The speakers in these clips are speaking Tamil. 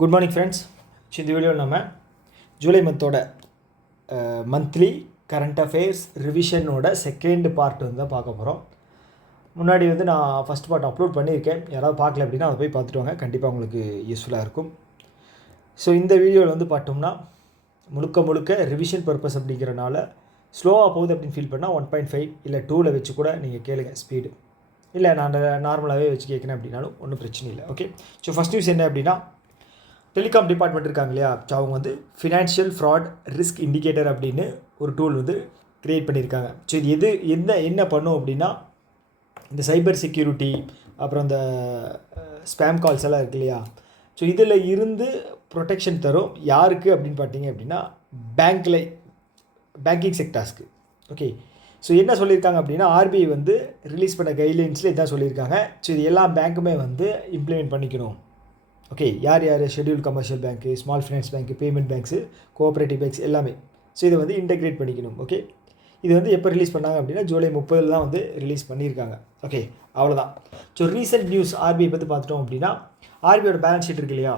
Good morning friends. இந்த வீடியோவில் நம்ம ஜூலை மந்தோட மந்த்லி கரண்ட் அஃபேர்ஸ் ரிவிஷனோட செகண்ட் பார்ட் வந்து தான் பார்க்க போகிறோம். முன்னாடி வந்து நான் ஃபஸ்ட் பார்ட் அப்லோட் பண்ணியிருக்கேன். யாராவது பார்க்கல அப்படின்னா அதை போய் பார்த்துட்டு வாங்க, கண்டிப்பாக உங்களுக்கு யூஸ்ஃபுல்லாக இருக்கும். ஸோ இந்த வீடியோவில் வந்து பார்த்தோம்னா முழுக்க ரிவிஷன் பர்பஸ் அப்படிங்கிறனால ஸ்லோவாக போகுது அப்படின்னு ஃபீல் பண்ணால் 1.5 இல்லை 2ல் வச்சு கூட நீங்கள் கேளுங்க ஸ்பீடு. இல்லை நான் நார்மலாகவே வச்சு கேட்குறேன் அப்படின்னாலும் ஒன்றும் பிரச்சனை இல்லை. ஓகே, ஸோ ஃபஸ்ட் நியூஸ் என்ன அப்படின்னா, டெலிகாம் டிபார்ட்மெண்ட் இருக்காங்க இல்லையா, ஸோ அவங்க வந்து ஃபினான்ஷியல் ஃப்ராட் ரிஸ்க் இண்டிகேட்டர் அப்படின்னு ஒரு டூல் வந்து க்ரியேட் பண்ணியிருக்காங்க. ஸோ இது என்ன பண்ணும் அப்படின்னா, இந்த சைபர் செக்யூரிட்டி அப்புறம் இந்த ஸ்பேம் கால்ஸ் எல்லாம் இருக்கு இல்லையா, ஸோ இதில் இருந்து ப்ரொடெக்ஷன் தரும். யாருக்கு அப்படின்னு பார்த்தீங்க அப்படின்னா பேங்கிங் செக்டார்ஸ்க்கு. ஓகே, ஸோ என்ன சொல்லியிருக்காங்க அப்படின்னா, ஆர்பிஐ வந்து ரிலீஸ் பண்ண கைட்லைன்ஸில் இதான் சொல்லியிருக்காங்க. ஸோ இது எல்லா பேங்க்குமே வந்து இம்ப்ளிமெண்ட் பண்ணிக்கணும். ஓகே, யார் ஷெட்யூல் கமர்ஷியல் பேங்க்கு, ஸ்மால் ஃபினான்ஸ் பேங்க்கு, பேமெண்ட் பேங்க்ஸு, கோஆப்ரேட்டிவ் பேங்க்ஸ் எல்லாமே. ஸோ இதை வந்து இன்டெகிரேட் பண்ணிக்கணும். ஓகே, இது வந்து எப்போ ரிலீஸ் பண்ணாங்க அப்படின்னா ஜூலை 30 தான் வந்து ரிலீஸ் பண்ணியிருக்காங்க. ஓகே, அவ்வளோதான். ஸோ ரீசெண்ட் நியூஸ் ஆர்பிஐ பற்றி பார்த்துட்டோம் அப்படின்னா, ஆர்பிஐயோட பேலன்ஸ் ஷீட் இருக்கு இல்லையா,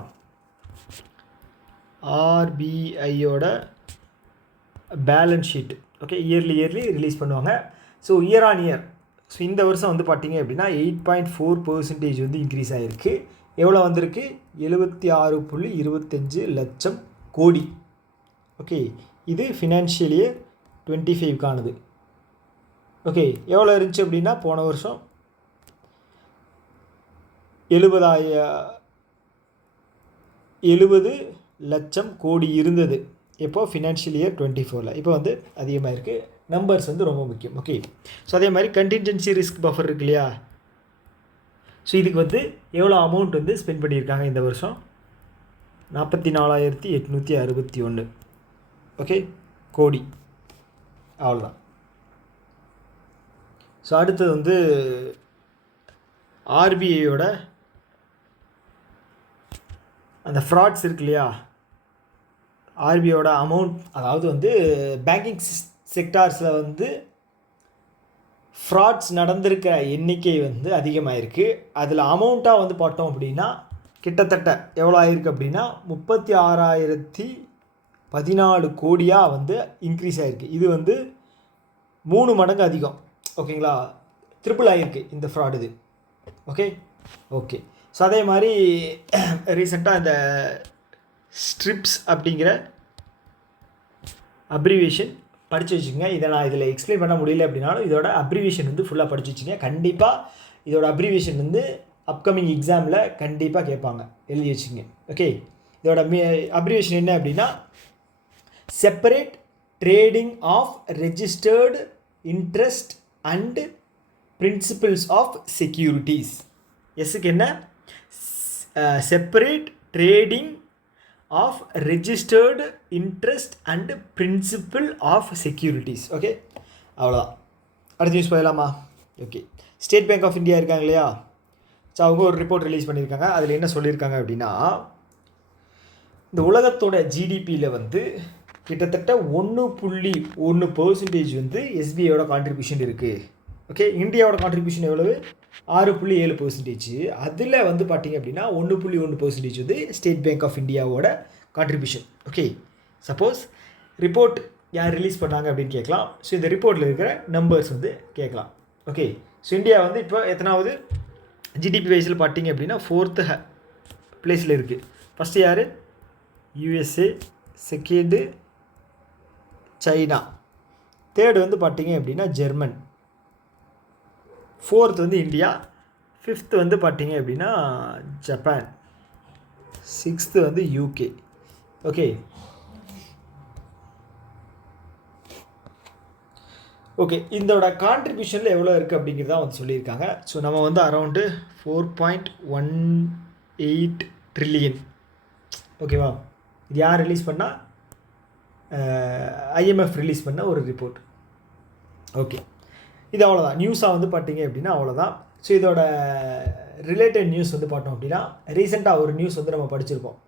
ஆர்பிஐயோட balance sheet. Okay, early release பண்ணுவாங்க. So year on year, so இந்த வருஷம் வந்து பார்த்தீங்க அப்படின்னா 8.4% வந்து இன்க்ரீஸ் ஆகிருக்கு. எவ்வளோ வந்திருக்கு? 76.25 லட்சம் கோடி. ஓகே, இது ஃபினான்ஷியல் இயர் 25க்கானது. ஓகே, எவ்வளோ இருந்துச்சு அப்படின்னா போன வருஷம் 70 லட்சம் கோடி இருந்தது. இப்போது ஃபினான்ஷியல் இயர் 24ல் இப்போ வந்து அதிகமாக இருக்குது. நம்பர்ஸ் வந்து ரொம்ப முக்கியம். ஓகே, ஸோ அதே மாதிரி கண்டின்ஜென்சி ரிஸ்க் பஃபர் இருக்கு இல்லையா, ஸோ இதுக்கு வந்து எவ்வளோ அமௌண்ட் வந்து ஸ்பெண்ட் பண்ணியிருக்காங்க இந்த வருஷம்? 44,861 ஓகே கோடி. அவ்வளோதான். ஸோ அடுத்தது வந்து ஆர்பிஐயோட அந்த ஃப்ராட்ஸ் இருக்கு இல்லையா, ஆர்பிஐயோட அமௌண்ட், அதாவது வந்து பேங்கிங் செக்டார்ஸில் வந்து ஃப்ராட்ஸ் நடந்திருக்க எண்ணிக்கை வந்து அதிகமாகிருக்கு. அதில் அமௌண்ட்டாக வந்து பார்த்தோம் அப்படின்னா கிட்டத்தட்ட எவ்வளோ ஆகிருக்கு அப்படின்னா 36,014 கோடியாக வந்து இன்க்ரீஸ் ஆகிருக்கு. இது வந்து 3 மடங்கு அதிகம். ஓகேங்களா, ட்ரிபிள் ஆகிருக்கு இந்த ஃப்ராட் இது. ஓகே. ஸோ அதே மாதிரி ரீசெண்டாக இந்த ஸ்ட்ரிப்ஸ் அப்படிங்கிற அப்ரிவேஷன் படித்து வச்சுங்க. இதை நான் இதில் எக்ஸ்பிளைன் பண்ண முடியல அப்படின்னாலும் இதோட அப்ரிவேஷன் வந்து ஃபுல்லாக படித்து வச்சுங்க. கண்டிப்பாக இதோட அப்ரிவேஷன் வந்து அப்கமிங் எக்ஸாமில் கண்டிப்பாக கேட்பாங்க, எழுதி வச்சுங்க. ஓகே, இதோட அப்ரிவேஷன் என்ன அப்படின்னா, separate trading of registered interest and principles of securities. எஸ்ஸுக்கு என்ன? Separate trading of registered interest and principle of securities. Okay, அவ்வளோதான். அடுத்த நியூஸ் போயிடலாமா? Okay, state bank of India இருக்காங்க இல்லையா, ஸோ அவங்க ஒரு ரிப்போர்ட் ரிலீஸ் பண்ணியிருக்காங்க. அதில் என்ன சொல்லியிருக்காங்க அப்படின்னா, இந்த உலகத்தோட ஜிடிபியில் வந்து கிட்டத்தட்ட 1.1% வந்து எஸ்பிஐயோட கான்ட்ரிபியூஷன் இருக்குது. ஓகே, இந்தியாவோட கான்ட்ரிபியூஷன் எவ்வளவு? 6.7%. அதில் வந்து பார்த்திங்க அப்படின்னா 1.1% வந்து ஸ்டேட் பேங்க் ஆஃப் இந்தியாவோட கான்ட்ரிபியூஷன். ஓகே, சப்போஸ் ரிப்போர்ட் யார் ரிலீஸ் பண்ணாங்க அப்படின்னு கேட்கலாம். ஸோ இந்த ரிப்போர்ட்டில் இருக்கிற நம்பர்ஸ் வந்து கேட்கலாம். ஓகே, ஸோ இந்தியா வந்து இப்போ எத்தனாவது ஜிடிபி வைஸில் பார்த்திங்க அப்படின்னா 4th பிளேஸில் இருக்குது. ஃபஸ்ட்டு யார்? யூஎஸ்ஏ, செகண்டு சைனா, தேர்டு வந்து பார்த்திங்க அப்படின்னா ஜெர்மன், 4th வந்து இந்தியா, 5th வந்து பார்த்திங்க அப்படின்னா ஜப்பான், 6th வந்து யூகே. ஓகே, இதோட கான்ட்ரிபியூஷனில் எவ்வளோ இருக்குது அப்படிங்கிறதான் வந்து சொல்லியிருக்காங்க. ஸோ நம்ம வந்து அரௌண்டு 4.18 ட்ரில்லியன். ஓகேவா, இது யார் ரிலீஸ் பண்ணால்? ஐஎம்எஃப் ரிலீஸ் பண்ண ஒரு ரிப்போர்ட். ஓகே, இது அவ்வளோதான். நியூஸாக வந்து பார்த்தீங்க அப்படின்னா அவ்வளோதான். ஸோ இதோட ரிலேட்டட் நியூஸ் வந்து பார்த்தோம் அப்படின்னா, ரீசெண்டாக ஒரு நியூஸ் வந்து நம்ம படிச்சிருக்கோம்.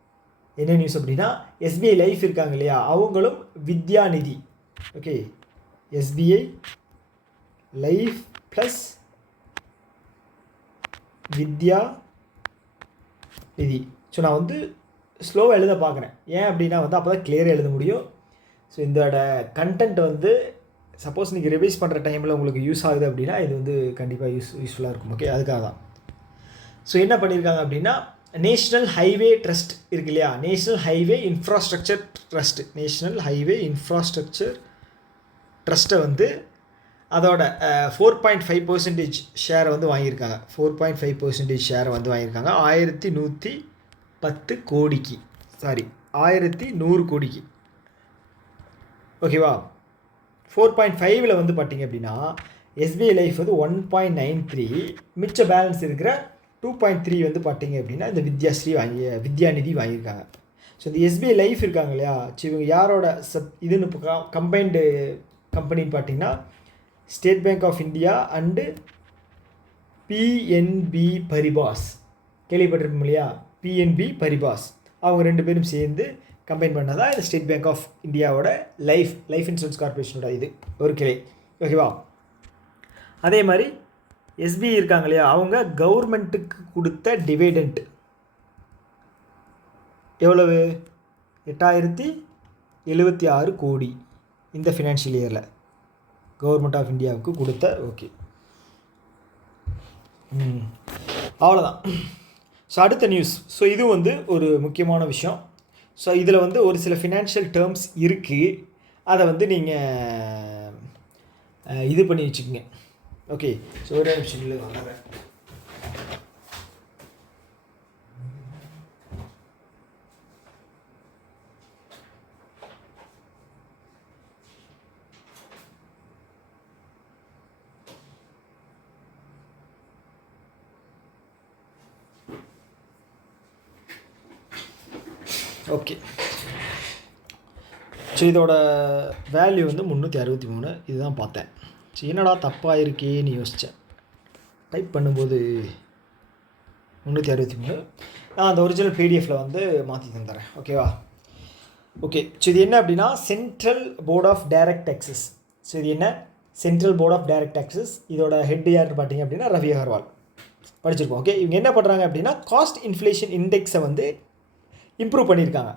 என்ன நியூஸ் அப்படின்னா, எஸ்பிஐ லைஃப் இருக்காங்க இல்லையா, அவங்களும் வித்யா நிதி. ஓகே, எஸ்பிஐ லைஃப் ப்ளஸ் வித்யா நிதி. ஸோ நான் வந்து ஸ்லோவாக எழுத பார்க்குறேன். ஏன் அப்படின்னா வந்து அப்போ தான் கிளியராக எழுத முடியும். ஸோ இதோட கண்டென்ட் வந்து சப்போஸ் நீங்கள் ரிவைஸ் பண்ணுற டைமில் உங்களுக்கு யூஸ் ஆகுது அப்படின்னா இது வந்து கண்டிப்பாக யூஸ்ஃபுல்லாக இருக்கும். ஓகே, அதுக்காக தான். ஸோ என்ன பண்ணியிருக்காங்க அப்படின்னா, நேஷ்னல் ஹைவே ட்ரஸ்ட் இருக்கு இல்லையா, national highway infrastructure trust, national highway infrastructure ட்ரஸ்ட்டை வந்து அதோட 4.5% ஷேரை வந்து வாங்கியிருக்காங்க. 4.5% ஷேரை வந்து வாங்கியிருக்காங்க 1110 கோடிக்கு, சாரி 1100 கோடிக்கு. ஓகேவா? 4.5ல் வந்து பார்த்தீங்க அப்படின்னா எஸ்பிஐ லைஃப் வந்து 1.93, மிச்ச பேலன்ஸ் இருக்கிற 2.3 வந்து பார்த்தீங்க அப்படின்னா இந்த வித்யாநிதி வாங்கியிருக்காங்க. ஸோ இந்த எஸ்பிஐ லைஃப் இருக்காங்க இல்லையா, இவங்க யாரோட இதுன்னு இப்போ கம்பைன்டு கம்பெனின்னு பார்த்தீங்கன்னா State bank of India and BNP Paribas, கேள்விப்பட்டிருப்போம் இல்லையா, பிஎன்பி பரிபாஸ், அவங்க 2 பேரும் சேர்ந்து கம்பைன் பண்ணால் தான் இந்த ஸ்டேட் பேங்க் ஆஃப் இந்தியாவோட லைஃப் இன்சூரன்ஸ் கார்பரேஷனோட இது ஒரு கிளை. ஓகேவா? அதே மாதிரி எஸ்பிஐ இருக்காங்க இல்லையா, அவங்க கவர்மெண்ட்டுக்கு கொடுத்த டிவிடெண்ட் எவ்வளவு? 8076 கோடி இந்த ஃபினான்ஷியல் இயரில் கவர்மெண்ட் ஆஃப் இந்தியாவுக்கு கொடுத்த. ஓகே, அவ்வளோதான். ஸோ அடுத்த நியூஸ். ஸோ இது வந்து ஒரு முக்கியமான விஷயம். ஸோ இதில் வந்து ஒரு சில ஃபினான்ஷியல் டேர்ம்ஸ் இருக்குது, அதை வந்து நீங்கள் இது பண்ணி வச்சுக்கோங்க. ஓகே, ஸோ ஒரு நிமிஷம் இல்லை வந்துடுறேன். ஓகே, ஸோ இதோட வேல்யூ வந்து 363 இதுதான் பார்த்தேன். ஸோ என்னடா தப்பாக இருக்கேன்னு யோசித்தேன். டைப் பண்ணும்போது 363 நான் அந்த ஒரிஜினல் பிடிஎஃப்பில் வந்து மாற்றி தந்துடுறேன். ஓகேவா? ஓகே, ஸோ இது என்ன அப்படின்னா Central Board of Direct Taxes. So இது என்ன? Central Board of Direct Taxes. இதோட ஹெட் யாருன்னு பார்த்தீங்க அப்படின்னா ரவி அகர்வால், படிச்சிருக்கோம். ஓகே, இவங்க என்ன பண்ணுறாங்க அப்படின்னா காஸ்ட் இன்ஃப்ளேஷன் இண்டெக்ஸை வந்து இம்ப்ரூவ் பண்ணியிருக்காங்க.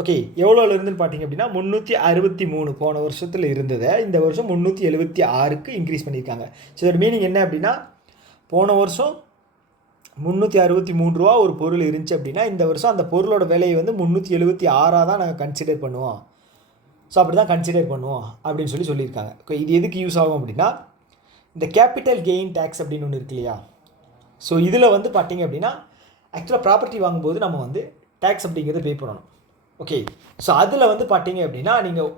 ஓகே, எவ்வளோவில் இருந்துன்னு பார்த்தீங்க அப்படின்னா 363 போன வருஷத்தில் இருந்ததை இந்த வருஷம் 376க்கு இன்க்ரீஸ் பண்ணியிருக்காங்க. ஸோ இதோட மீனிங் என்ன அப்படின்னா, போன வருஷம் 363 ரூபா ஒரு பொருள் இருந்துச்சு அப்படின்னா இந்த வருஷம் அந்த பொருளோட விலையை வந்து 376 தான் நாங்கள் கன்சிடர் பண்ணுவோம். ஸோ அப்படி தான் கன்சிடர் பண்ணுவோம் அப்படின்னு சொல்லியிருக்காங்க. ஓகே, இது எதுக்கு யூஸ் ஆகும் அப்படின்னா, இந்த கேபிட்டல் கெயின் டேக்ஸ் அப்படின்னு ஒன்று இருக்கு இல்லையா, ஸோ இதில் வந்து பார்த்தீங்க அப்படின்னா ஆக்சுவலாக ப்ராப்பர்ட்டி வாங்கும்போது நம்ம வந்து டேக்ஸ் அப்படிங்கிறத பே பண்ணணும். ஓகே, ஸோ அதில் வந்து பார்த்தீங்க அப்படின்னா நீங்கள்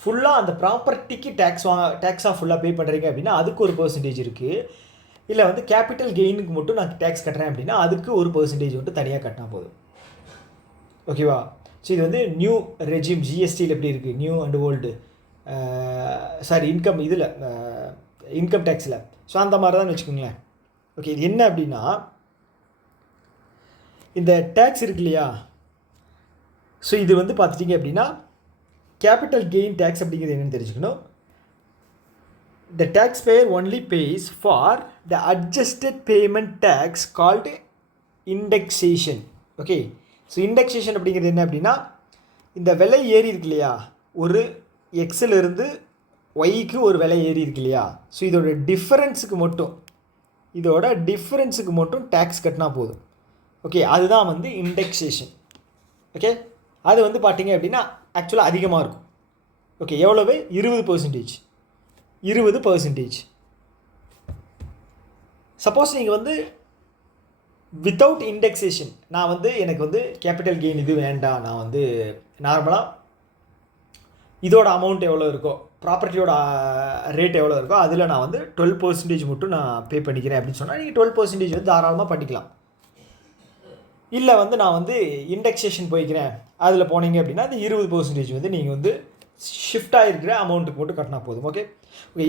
ஃபுல்லாக அந்த ப்ராப்பர்ட்டிக்கு டேக்ஸாக ஃபுல்லாக பே பண்ணுறீங்க அப்படின்னா அதுக்கு ஒரு பெர்சன்டேஜ் இருக்குது. இல்லை வந்து கேபிட்டல் கெயினுக்கு மட்டும் நான் டேக்ஸ் கட்டுறேன் அப்படின்னா அதுக்கு ஒரு பெர்சன்டேஜ் மட்டும் தனியாக கட்டினா போதும். ஓகேவா? ஸோ இது வந்து நியூ ரெஜிம் ஜிஎஸ்டியில் எப்படி இருக்குது, new and old, sorry income டேக்ஸில். ஸோ அந்த மாதிரி தான் வச்சுக்கோங்களேன். ஓகே, இது என்ன அப்படின்னா இந்த டேக்ஸ் இருக்கு இல்லையா, ஸோ இது வந்து பார்த்துட்டிங்க அப்படின்னா கேபிட்டல் கெயின் டேக்ஸ் அப்படிங்கிறது என்னென்னு தெரிஞ்சுக்கணும். The taxpayer only pays for the adjusted payment tax called indexation. Okay, so indexation அப்படிங்கிறது என்ன அப்படின்னா இந்த விலை ஏறி இருக்கு இல்லையா, ஒரு எக்ஸில் இருந்து ஒய்க்கு ஒரு விலை ஏறி இருக்கு இல்லையா, ஸோ இதோட டிஃப்ரென்ஸுக்கு மட்டும் டேக்ஸ் கட்டினா போதும். ஓகே, அதுதான் வந்து இண்டெக்ஸேஷன். ஓகே, அது வந்து பார்த்தீங்க அப்படின்னா ஆக்சுவலாக அதிகமாக இருக்கும். ஓகே, எவ்வளவு? 20%. சப்போஸ் நீங்கள் வந்து வித்தவுட் இண்டெக்ஸேஷன், நான் வந்து எனக்கு வந்து கேபிட்டல் கெயின் இது வேண்டாம், நான் வந்து நார்மலாக இதோட அமௌண்ட் எவ்வளோ இருக்கோ, ப்ராப்பர்ட்டியோட ரேட் எவ்வளோ இருக்கோ அதில் நான் வந்து 12% மட்டும் நான் பே பண்ணிக்கிறேன் அப்படின்னு சொன்னால் நீங்கள் 12% வந்து தாராளமாக பண்ணிக்கலாம். இல்லை வந்து நான் வந்து இண்டெக்ஸேஷன் போய்க்கிறேன் அதில் போனீங்க அப்படின்னா அந்த 20% வந்து நீங்கள் வந்து ஷிஃப்ட் ஆகிருக்கிற அமௌண்ட்டுக்கு மட்டும் கட்டினா போதும். ஓகே,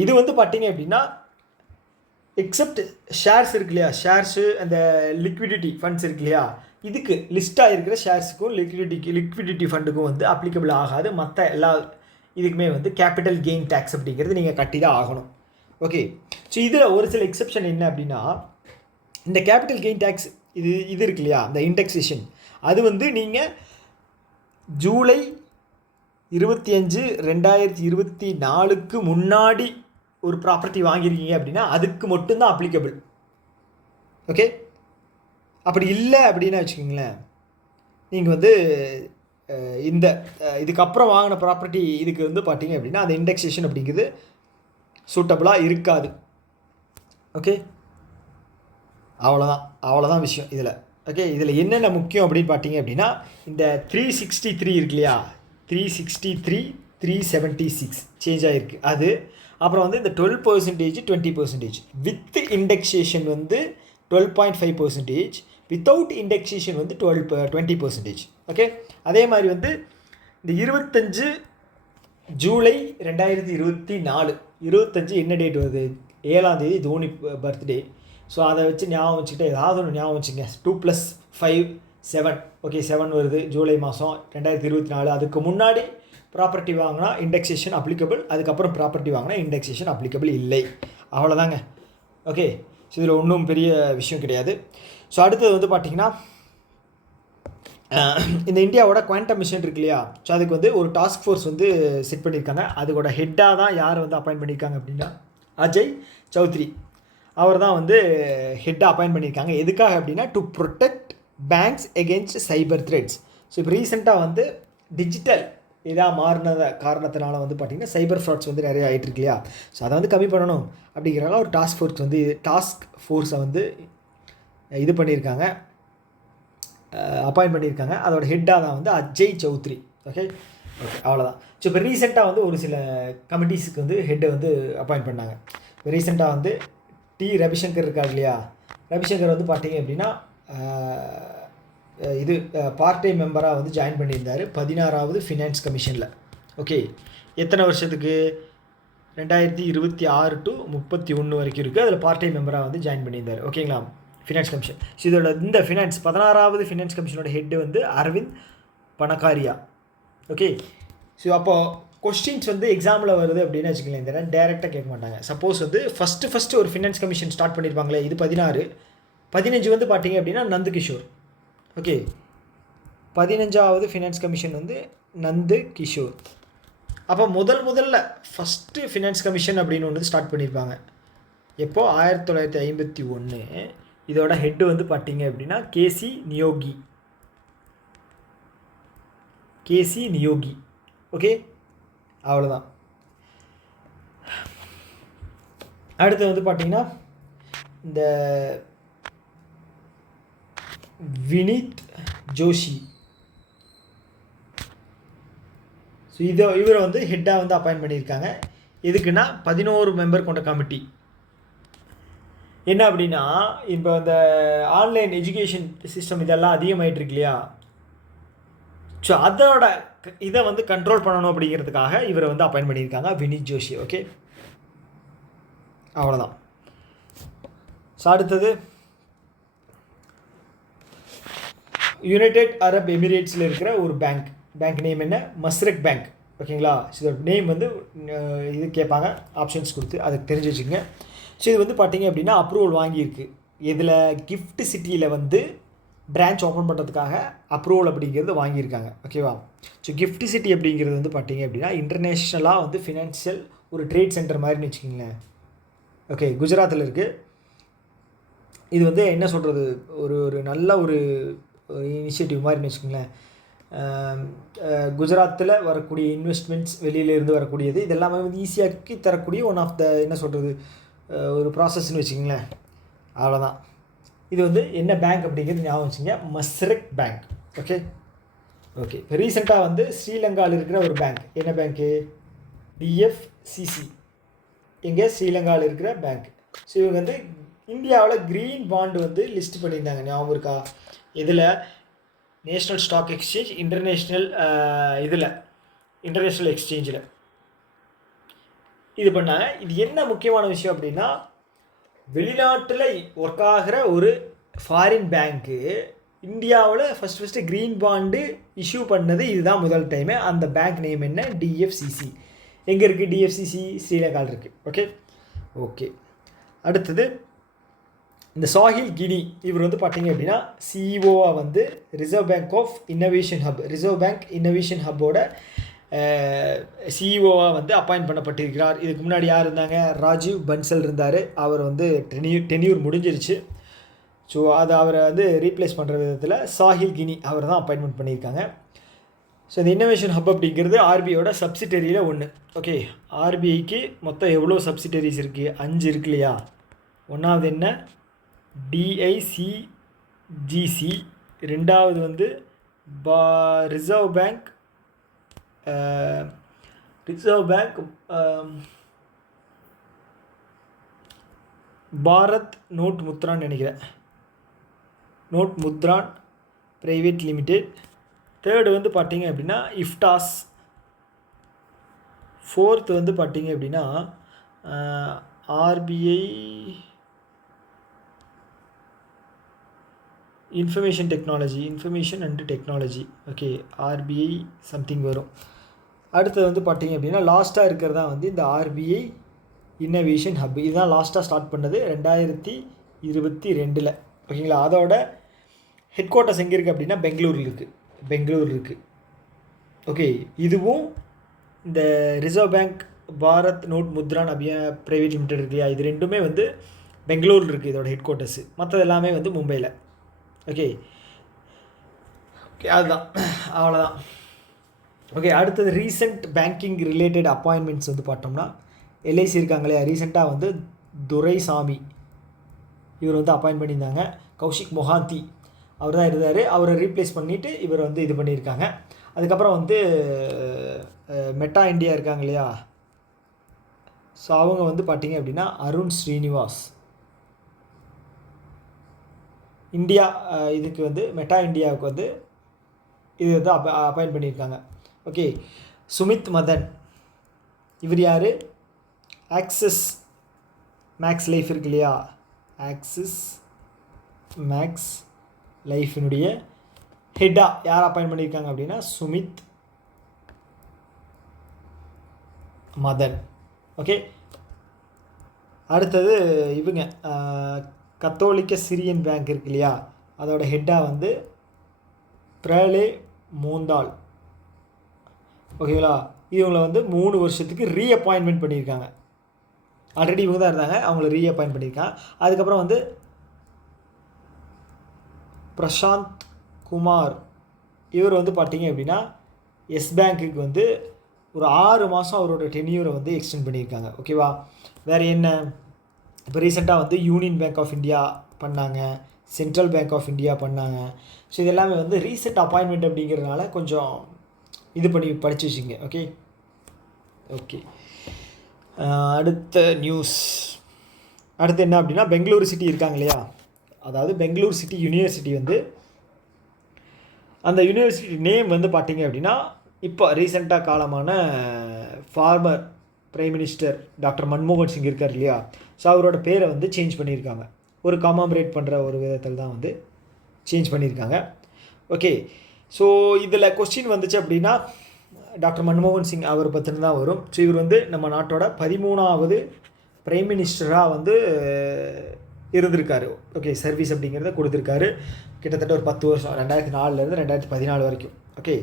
இது வந்து பார்த்தீங்க அப்படின்னா எக்ஸப்ட் ஷேர்ஸ் இருக்கு இல்லையா, ஷேர்ஸு அந்த லிக்விடிட்டி ஃபண்ட்ஸ் இருக்கு இல்லையா, இதுக்கு லிஸ்ட்டாக இருக்கிற ஷேர்ஸுக்கும் லிக்விடிட்டி ஃபண்டுக்கும் வந்து அப்ளிகபிள் ஆகாது. மற்ற எல்லா இதுக்குமே வந்து கேபிட்டல் கெயின் டேக்ஸ் அப்படிங்கிறது நீங்கள் கட்டி தான் ஆகணும். ஓகே, ஸோ இதில் ஒரு சில எக்ஸப்ஷன் என்ன அப்படின்னா இந்த கேபிட்டல் கெயின் டேக்ஸ் இது இருக்கு இல்லையா, இந்த இண்டெக்ஸேஷன், அது வந்து நீங்கள் ஜூலை 25, 2024க்கு முன்னாடி ஒரு ப்ராப்பர்ட்டி வாங்கியிருக்கீங்க அப்படின்னா அதுக்கு மட்டும்தான் அப்ளிகபிள். ஓகே, அப்படி இல்லை அப்படின்னா வச்சுக்கோங்களேன், நீங்கள் வந்து இந்த இதுக்கப்புறம் வாங்கின ப்ராப்பர்ட்டி இதுக்கு வந்து பார்த்தீங்க அப்படின்னா அந்த இண்டெக்ஸேஷன் அப்படிங்கிறது சூட்டபுளாக இருக்காது. ஓகே, அவ்வளோதான் விஷயம் இதில். ஓகே, இதில் என்னென்ன முக்கியம் அப்படின்னு பார்த்தீங்க அப்படின்னா இந்த 363 இருக்கு இல்லையா, 363, 376 சேஞ்ச் ஆகிருக்கு அது. அப்புறம் வந்து இந்த 12%, 20%. வித் இண்டெக்ஸேஷன் வந்து 12.5%, வித்தவுட் இண்டெக்ஸேஷன் வந்து 20%. ஓகே, அதே மாதிரி வந்து இந்த 25 ஜூலை 2024, 25 என்ன டேட் வருது, 7ஆம் தேதி தோனி பர்த்டே. ஸோ அதை வச்சு ஞாபகம் வச்சுக்கிட்டு ஏதாவது ஒன்று ஞாபகம் வச்சுங்க. 2 + 5 7. ஓகே, 7 வருது ஜூலை மாதம் 2024. அதுக்கு முன்னாடி ப்ராப்பர்ட்டி வாங்கினா இண்டெக்ஸேஷன் அப்ளிகபிள், அதுக்கப்புறம் ப்ராப்பர்ட்டி வாங்கினா இண்டெக்ஸேஷன் அப்ளிகபிள் இல்லை. அவ்வளோதாங்க. ஓகே, ஸோ இதில் ஒன்றும் பெரிய விஷயம் கிடையாது. ஸோ அடுத்தது வந்து பார்த்திங்கன்னா இந்த இந்தியாவோட குவாண்டம் மிஷன் இருக்கு இல்லையா, ஸோ அதுக்கு வந்து ஒரு டாஸ்க் ஃபோர்ஸ் வந்து செட் பண்ணியிருக்காங்க. அதோட ஹெட்டாக தான் யார் வந்து அப்பாயின்ட் பண்ணியிருக்காங்க அப்படின்னா அஜய் சௌத்ரி. அவர் தான் வந்து ஹெட்டாக அப்பாயின்ட் பண்ணியிருக்காங்க. எதுக்காக அப்படின்னா to protect banks against cyber threats. So இப்போ ரீசெண்டாக வந்து டிஜிட்டல் இதாக மாறினத காரணத்தினால வந்து பார்த்திங்கன்னா சைபர் ஃப்ராட்ஸ் வந்து நிறைய ஆகிட்டு இருக்கு இல்லையா, ஸோ அதை வந்து கம்மி பண்ணணும் அப்படிங்கிறனால ஒரு டாஸ்க் ஃபோர்ஸை வந்து இது பண்ணியிருக்காங்க, அப்பாயின்ட் பண்ணியிருக்காங்க. அதோட ஹெட்டாக தான் வந்து அஜய் சௌத்ரி. ஓகே, அவ்வளோதான். ஸோ இப்போ ரீசெண்டாக வந்து ஒரு சில கமிட்டிஸுக்கு வந்து ஹெட்டை வந்து அப்பாயின்ட் பண்ணாங்க. இப்போ ரீசெண்டாக வந்து ரவிசங்கர் இருக்கார் இல்லையா, ரவிசங்கர் வந்து பார்த்தீங்க அப்படின்னா இது பார்ட் டைம் மெம்பராக வந்து ஜாயின் பண்ணியிருந்தார் 16வது ஃபினான்ஸ் கமிஷனில். ஓகே, எத்தனை வருஷத்துக்கு, 2026 to 31 வரைக்கும் இருக்குது. அதில் பார்ட் டைம் மெம்பராக வந்து ஜாயின் பண்ணியிருந்தார். ஓகேங்களா, ஃபினான்ஸ் கமிஷன். ஸோ இதோட இந்த 16வது ஃபினான்ஸ் கமிஷனோட ஹெட்டு வந்து அரவிந்த் பனகாரியா. ஓகே, ஸோ அப்போது கொஸ்டின்ஸ் வந்து எக்ஸாமில் வருது அப்படின்னு வச்சுக்கலாம், இந்த டேரெக்டாக கேட்க மாட்டாங்க. சப்போஸ் வந்து ஃபஸ்ட்டு ஒரு ஃபினான்ஸ் கமிஷன் ஸ்டார்ட் பண்ணியிருப்பாங்களே, இது 16, 15 வந்து பார்த்தீங்க அப்படின்னா நந்தகிஷோர். ஓகே, 15வது ஃபினான்ஸ் கமிஷன் வந்து நந்து கிஷோர். அப்போ முதல்ல ஃபஸ்ட்டு ஃபினான்ஸ் கமிஷன் அப்படின்னு ஒன்று ஸ்டார்ட் பண்ணியிருப்பாங்க. எப்போது 1951. இதோட ஹெட்டு வந்து பார்த்தீங்க அப்படின்னா கேசி நியோகி. ஓகே, அவ்வளோதான். அடுத்து வந்து பார்த்தீங்கன்னா இந்த வினீத் ஜோஷி. ஸோ இவரை வந்து ஹெட்டாக வந்து அப்பாயின்ட் பண்ணியிருக்காங்க. எதுக்குன்னா 11 மெம்பர் கொண்ட கமிட்டி. என்ன அப்படின்னா இப்போ இந்த ஆன்லைன் எஜுகேஷன் சிஸ்டம் இதெல்லாம் அதிகமாகிட்டு இருக்கு இல்லையா, ஸோ அதோட இதை வந்து கண்ட்ரோல் பண்ணணும் அப்படிங்கிறதுக்காக இவரை வந்து அப்பாயின்ட் பண்ணியிருக்காங்க வினீத் ஜோஷி. ஓகே, அவ்வளோதான். ஸோ அடுத்தது யுனைடெட் அரப் எமிரேட்ஸில் இருக்கிற ஒரு பேங்க் நேம் என்ன, மஸ்ரக் பேங்க். ஓகேங்களா, ஸோ இதோட நேம் வந்து இது கேட்பாங்க, ஆப்ஷன்ஸ் கொடுத்து அதுக்கு தெரிஞ்சு வச்சுக்கோங்க. ஸோ இது வந்து பார்த்தீங்க அப்படின்னா அப்ரூவல் வாங்கியிருக்கு. இதில் கிஃப்ட் சிட்டியில் வந்து பிரான்ச் ஓப்பன் பண்ணுறதுக்காக அப்ரூவல் அப்படிங்கிறது வாங்கியிருக்காங்க. ஓகேவா, ஸோ கிஃப்ட் சிட்டி அப்படிங்கிறது வந்து பார்த்தீங்க அப்படின்னா இன்டர்நேஷ்னலாக வந்து ஃபினான்ஷியல் ஒரு ட்ரேட் சென்டர் மாதிரின்னு வச்சுக்கிங்களேன். ஓகே, குஜராத்தில் இருக்குது. இது வந்து என்ன சொல்கிறது, ஒரு நல்ல ஒரு இனிஷியேட்டிவ் மாதிரின்னு வச்சுக்கோங்களேன். குஜராத்தில் வரக்கூடிய இன்வெஸ்ட்மெண்ட்ஸ், வெளியிலேருந்து வரக்கூடியது, இதெல்லாமே வந்து ஈஸியாக்கி தரக்கூடிய ஒன் ஆஃப் த என்ன சொல்கிறது ஒரு ப்ராசஸ்ன்னு வச்சுக்கிங்களேன். அவ்வளோதான். இது வந்து என்ன பேங்க் அப்படிங்கிறது ஞாபகம் வச்சுங்க, மஸ்ரக் பேங்க். ஓகே, இப்போ ரீசெண்டாக வந்து ஸ்ரீலங்காவில் இருக்கிற ஒரு பேங்க், என்ன பேங்க்கு, டிஎஃப்சிசி. எங்கே, ஸ்ரீலங்காவில் இருக்கிற பேங்க். ஸோ இவங்க வந்து இந்தியாவில் க்ரீன் பாண்டு வந்து லிஸ்ட் பண்ணியிருந்தாங்க, ஞாபகம் இருக்கா, இதில் நேஷ்னல் ஸ்டாக் எக்ஸ்சேஞ்ச், இன்டர்நேஷ்னல் எக்ஸ்சேஞ்சில் இது பண்ணாங்க. இது என்ன முக்கியமான விஷயம் அப்படின்னா, வெளிநாட்டில் ஒர்க் ஆகிற ஒரு ஃபாரின் பேங்க்கு இந்தியாவில் ஃபஸ்ட்டு க்ரீன் பாண்டு இஷ்யூ பண்ணது இதுதான் முதல் டைமு. அந்த பேங்க் நேம் என்ன, டிஎஃப்சிசி. எங்கே இருக்குது டிஎஃப்சிசி, ஸ்ரீலங்காவில் இருக்குது. ஓகே, அடுத்தது இந்த சாஹில் கினி இவர் வந்து பார்த்தீங்க அப்படின்னா சிஇஓவாக வந்து reserve bank of innovation hub, reserve bank innovation ஹப்போட சிஇஓவாக வந்து அப்பாயிண்ட் பண்ணப்பட்டிருக்கிறார். இதுக்கு முன்னாடி யார் இருந்தாங்க? ராஜீவ் பன்சல் இருந்தார். அவர் வந்து டென்யூர் முடிஞ்சிருச்சு. ஸோ அதை அவரை வந்து ரீப்ளேஸ் பண்ணுற விதத்தில் சாஹில் கினி அவர் தான் அப்பாயின்மெண்ட் பண்ணியிருக்காங்க. ஸோ இந்த இன்னோவேஷன் ஹப் அப்படிங்கிறது ஆர்பிஐயோட சப்சிடரியில் ஒன்று. ஓகே, ஆர்பிஐக்கு மொத்தம் எவ்வளோ சப்சிடரிஸ் இருக்குது? 5 இருக்கு இல்லையா? ஒன்றாவது என்ன? டிஐசிஜிசி, ரெண்டாவது வந்து ரிசர்வ் பேங்க் பாரத் நோட் முத்ரான்னு நினைக்கிறேன், Note Mudran private limited. Third வந்து பார்த்தீங்க அப்படின்னா இஃப்டாஸ். ஃபோர்த்து வந்து பார்த்தீங்க அப்படின்னா RBI information and technology. Okay, RBI something வரும். அடுத்தது வந்து பார்த்தீங்க அப்படின்னா லாஸ்ட்டாக இருக்கிறதா வந்து இந்த ஆர்பிஐ இன்னோவேஷன் ஹப். இதுதான் லாஸ்ட்டாக ஸ்டார்ட் பண்ணது 2022. ஓகேங்களா? அதோட ஹெட் குவார்ட்டர்ஸ் எங்கே இருக்குது அப்படின்னா பெங்களூர் இருக்குது. ஓகே, இதுவும் இந்த Reserve Bank Bharat Note Mudran private limited இருக்கு இல்லையா? இது ரெண்டுமே வந்து பெங்களூரில் இருக்குது இதோட ஹெட் குவார்ட்டர்ஸு. மற்றது எல்லாமே வந்து மும்பையில். ஓகே, அதுதான், அவ்வளோதான். ஓகே, அடுத்தது ரீசெண்ட் பேங்கிங் ரிலேட்டட் அப்பாயின்மெண்ட்ஸ் வந்து பார்த்தோம்னா எல்ஐசி இருக்காங்க இல்லையா? ரீசெண்டாக வந்து துரைசாமி இவர் வந்து அப்பாயின்ட் பண்ணியிருந்தாங்க. கௌஷிக் மொஹாந்தி அவர் தான் இருந்தார். அவரை ரீப்ளேஸ் பண்ணிவிட்டு இவர் வந்து இது பண்ணியிருக்காங்க. அதுக்கப்புறம் வந்து மெட்டா இந்தியா இருக்காங்க இல்லையா? ஸோ அவங்க வந்து பார்த்தீங்க அப்படின்னா அருண் ஸ்ரீனிவாஸ் இந்தியா இதுக்கு வந்து மெட்டா இந்தியாவுக்கு வந்து இது வந்து அப்பாயிண்ட் பண்ணியிருக்காங்க. ஓகே, சுமித் மதன் இவர் யார்? ஆக்சிஸ் மேக்ஸ் லைஃப் இருக்கு இல்லையா? ஆக்சிஸ் மேக்ஸ் லைஃபினுடைய ஹெட்டாக யார் அப்பாயிண்ட் பண்ணியிருக்காங்க அப்படின்னா சுமித் மதன். ஓகே, அடுத்தது இவங்க கத்தோலிக்க சிரியன் பேங்க் இருக்கு இல்லையா? அதோட ஹெட்டாக வந்து பிரலே மோந்தால். ஓகேங்களா? இவங்களை வந்து 3 வருஷத்துக்கு ரீஅப்பாயின்மெண்ட் பண்ணியிருக்காங்க. ஆல்ரெடி இவங்க தான் இருந்தாங்க, அவங்கள ரீஅப்பாயின்ட் பண்ணியிருக்காங்க. அதுக்கப்புறம் வந்து பிரசாந்த் குமார் இவர் வந்து பார்த்தீங்க அப்படின்னா எஸ் பேங்க்குக்கு வந்து ஒரு 6 மாதம் அவரோட டென்யூரை வந்து எக்ஸ்டெண்ட் பண்ணியிருக்காங்க. ஓகேவா? வேறு என்ன? இப்போ ரீசெண்டாக வந்து யூனியன் பேங்க் ஆஃப் இந்தியா பண்ணாங்க, சென்ட்ரல் பேங்க் ஆஃப் இந்தியா பண்ணாங்க. ஸோ இது எல்லாமே வந்து ரீசெண்ட் அப்பாயின்மெண்ட் அப்படிங்கிறதுனால கொஞ்சம் இது பண்ணி படித்து வச்சுங்க. ஓகே, அடுத்த நியூஸ். அடுத்து என்ன அப்படின்னா பெங்களூரு சிட்டி இருக்காங்க இல்லையா? அதாவது பெங்களூர் சிட்டி யூனிவர்சிட்டி வந்து அந்த யூனிவர்சிட்டி நேம் வந்து பார்த்தீங்க அப்படின்னா இப்போ ரீசெண்டாக காலமான ஃபார்மர் பிரைம் மினிஸ்டர் டாக்டர் மன்மோகன் சிங் இருக்கார் இல்லையா? ஸோ அவரோட பேரை வந்து சேஞ்ச் பண்ணியிருக்காங்க. ஒரு காமாமரேட் பண்ணுற ஒரு விதத்தில் தான் வந்து சேஞ்ச் பண்ணியிருக்காங்க. ஓகே, ஸோ இதில் கொஸ்டின் வந்துச்சு அப்படின்னா டாக்டர் மன்மோகன் சிங் அவர் பற்றின தான் வரும். ஸோ இவர் வந்து நம்ம நாட்டோட 13வது பிரைம் மினிஸ்டராக வந்து இருந்திருக்காரு. ஓகே, சர்வீஸ் அப்படிங்கிறத கொடுத்துருக்காரு. கிட்டத்தட்ட ஒரு 10 வருஷம், 2004 2014 வரைக்கும். ஓகே,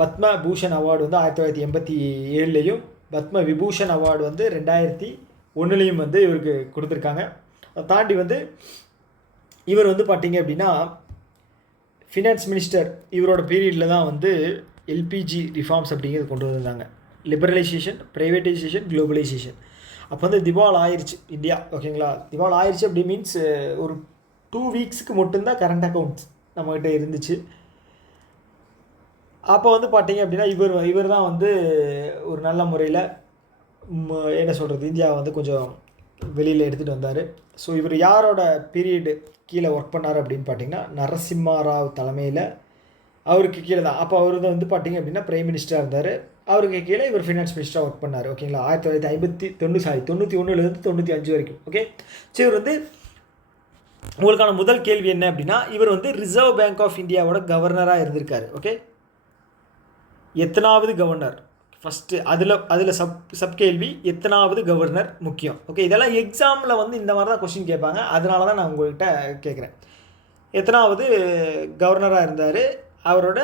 பத்ம பூஷன் அவார்டு வந்து 1987லையும் பத்ம விபூஷன் அவார்டு வந்து 2001லையும் வந்து இவருக்கு கொடுத்துருக்காங்க. அதை தாண்டி வந்து இவர் வந்து பார்த்தீங்க அப்படின்னா ஃபினான்ஸ் மினிஸ்டர் இவரோட பீரியடில் தான் வந்து எல்பிஜி ரிஃபார்ம்ஸ் அப்படிங்கிறது கொண்டு வந்திருந்தாங்க. Liberalisation, privatisation, globalisation. அப்போ வந்து திவால் ஆயிடுச்சு இந்தியா. ஓகேங்களா? திவால் ஆயிடுச்சு அப்படி மீன்ஸ் ஒரு 2 வீக்ஸுக்கு மட்டும்தான் கரண்ட் அக்கௌண்ட்ஸ் நம்மகிட்ட இருந்துச்சு. அப்போ வந்து பார்த்தீங்க அப்படின்னா இவர் தான் வந்து ஒரு நல்ல முறையில் என்ன சொல்கிறது, இந்தியாவை வந்து கொஞ்சம் வெளியில் எடுத்துகிட்டு வந்தார். ஸோ இவர் யாரோட பீரியடு கீழே ஒர்க் பண்ணார் அப்படின்னு பார்த்தீங்கன்னா நரசிம்மா ராவ் தலைமையில் அவருக்கு கீழே தான். அப்போ அவர் வந்து பார்த்தீங்க அப்படின்னா பிரைம் மினிஸ்டராக இருந்தார். அவருக்கு கீழே இவர் ஃபினான்ஸ் மினிஸ்டராக ஒர்க் பண்ணார். ஓகேங்களா? 1991 95 வரைக்கும். ஓகே, ஸோ இவர் வந்து உங்களுக்கான முதல் கேள்வி என்ன அப்படின்னா இவர் வந்து ரிசர்வ் பேங்க் ஆஃப் இந்தியாவோட கவர்னராக இருந்திருக்காரு. ஓகே, எத்தனாவது கவர்னர்? ஃபஸ்ட்டு அதில் சப் கேள்வி எத்தனாவது கவர்னர் முக்கியம். ஓகே, இதெல்லாம் எக்ஸாமில் வந்து இந்த மாதிரி தான் கொஸ்டின் கேட்பாங்க. அதனால தான் நான் உங்கள்கிட்ட கேட்குறேன். எத்தனாவது கவர்னராக இருந்தார், அவரோட